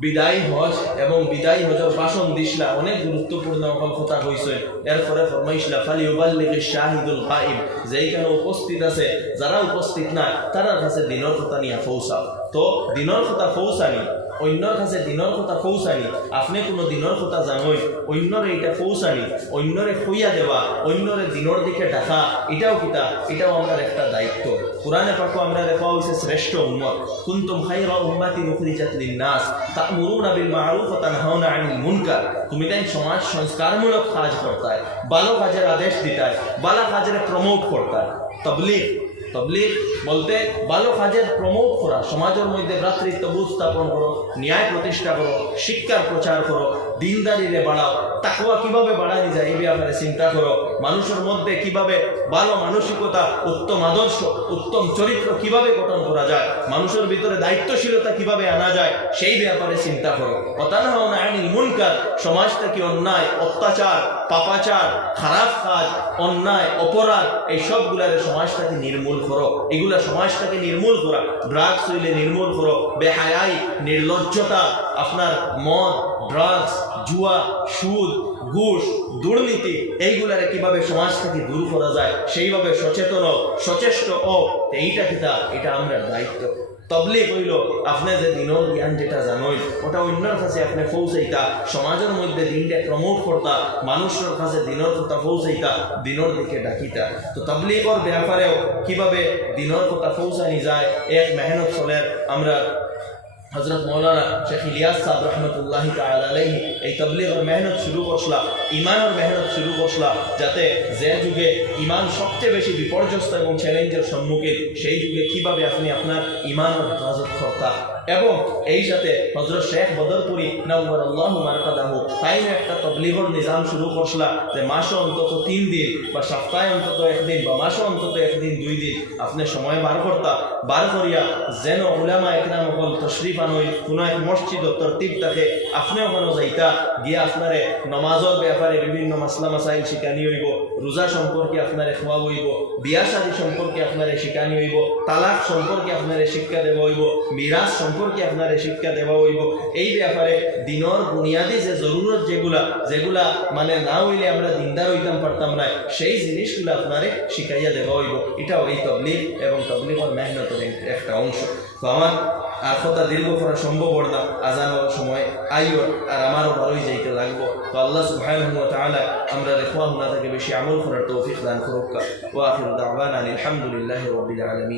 বিদায় হজ এবং বিদায় হজের ভাষণ দিসলা, অনেক গুরুত্বপূর্ণ কথা হয়েছে। এরপরে ফরমাইসলা ফালিউবাল্লিগিশ শাহিদুল গায়ব, যেইখানে উপস্থিত আছে, যারা উপস্থিত না তারার কাছে দিনের কথা নিয়ে পৌঁছাও। তো দিনের কথা পৌঁছানি, অন্যর কাছে দিনের কথা পৌঁছানি, আপনি কোনো দিনের কথা জানোই, অন্যরে এটা পৌঁছানি, অন্যরে খুইয়া দেওয়া, অন্যরে দিনের দিকে ডাকা, এটাও কিতা, এটাও আমার একটা দায়িত্ব। কুরআনে পাকে আমরা দেখা হয়েছে শ্রেষ্ঠ উম্মত, কুনতুম খায়রা উম্মাতিন উখরিজাত লিন-নাস তা'মুরুনা বিল মা'রুফ ওয়া তানহাউনা আনিল মুনকার। তুমি তাই সমাজ সংস্কারমূলক কাজ করতায়, ভালো কাজের আদেশ দিতায়, ভালো কাজের প্রমোট করতায়। তবলিগ বলতে ভালো কাজের প্রমোট করা, সমাজের মধ্যে ভ্রাতৃত্ববোধ স্থাপন করো, ন্যায় প্রতিষ্ঠা করো, শিক্ষার প্রচার করো, দিনদারিরে বাড়াও, তাকওয়া কিভাবে বাড়ানো যায় এই ব্যাপারে চিন্তা করো, মানুষের মধ্যে কিভাবে ভালো মানসিকতা, উত্তম আদর্শ, উত্তম চরিত্র কিভাবে গঠন করা যায়, মানুষের ভিতরে দায়িত্বশীলতা কিভাবে আনা যায় সেই ব্যাপারে চিন্তা করো। ওয়াতানহাউনা আনিল মুনকার, সমাজ থেকে অন্যায়, অত্যাচার, পাপাচার, খারাপ কাজ, অন্যায়, অপরাধ, এই সবগুলারে সমাজটাকে নির্মূল করো। এগুলা সমাজটাকে নির্মূল করা, ড্রাগস হইলে নির্মূল করো, বেহায়াই, নির্লজ্জতা, আপনার মদ, ড্রাগস, জুয়া, সুদ, ঘুষ, দুর্নীতি, এইগুলারে কিভাবে সমাজ থেকে দূর করা যায় সেইভাবে সচেতন সচেষ্ট এইটা কিতা, এটা আমরা দায়িত্ব। তবলিগ হইল আপনি যে দিনের জ্ঞান যেটা জানোই ওটা অন্যের কাছে আপনি পৌঁছাইতা, সমাজের মধ্যে দিনটা প্রমোট করতা, মানুষের কাছে দিনের কথা পৌঁছাইতা, দিনের দিকে ডাকিতা। তো তবলিগের ব্যাপারেও কিভাবে দিনের কথা পৌঁছানি যায় এক মেহনত চলে। আমরা হযরত মৌলানা শেখ ইলিয়াস সাহেব রহমতুল্লাহি তাআলা আলাইহি এই তবলিগের মেহনত শুরু করছিলা, ইমানের মেহনত শুরু করছিলা, যাতে যে যুগে ইমান সবচেয়ে বেশি বিপর্যস্ত এবং চ্যালেঞ্জের সম্মুখীন, সেই যুগে কিভাবে আপনি আপনার ইমানের হেফাজত করতা। এবং এই সাথে হযরত শেখ বদরপুরি নাওয়ারাল্লাহু মারকাদাহু তাই একটা তবলিগের নিজাম শুরু করছিলা যে মাসে অন্তত 3 দিন বা সপ্তাহে অন্তত 1 দিন বা মাসে অন্তত 1 দিন 2 দিন আপনি সময় বার করতা, বার করিয়া যেন উলামা একরাম হল তশরিফ আনই কোনো এক মসজিদ তরতিব থাকে, আপনি ওখানে যাইতা, গিয়ে আপনারে নমাজের ব্যাপারে বিভিন্ন মাসলা মাসাইল শিখানি হইব, রোজা সম্পর্কে আপনারে খোয়া হইব, বিয়া শাদী সম্পর্কে আপনারে শিখানি হইব, তালাক সম্পর্কে আপনারে শিক্ষা দেওয়া হইব, মিরাজ সম্পর্কে আপনারে শিক্ষা দেওয়া হইব। এই ব্যাপারে দিনের বুনিয়াদী যে জরুরত যেগুলা মানে না হইলে আমরা দিনদার হইতাম পারতাম না, সেই জিনিসগুলো আপনারে শিখাইয়া দেওয়া হইব। এটাও এই তবলিগ এবং তবলিগের মেহনতের একটা অংশ। তো আমার আর কথা দীর্ঘ করা সম্ভব না, আজানের সময় আইও আর আমারও বারোই যাইতে লাগবো। তো আল্লাহ সুবহানাহু ওয়া তাআলা আমরা রেখওয়া হুনা থেকে বেশি আমল করার তৌফিক দান করুক। ওয়া আখিরু দাওয়ানা আলহামদুলিল্লাহি রাব্বিল আলামিন।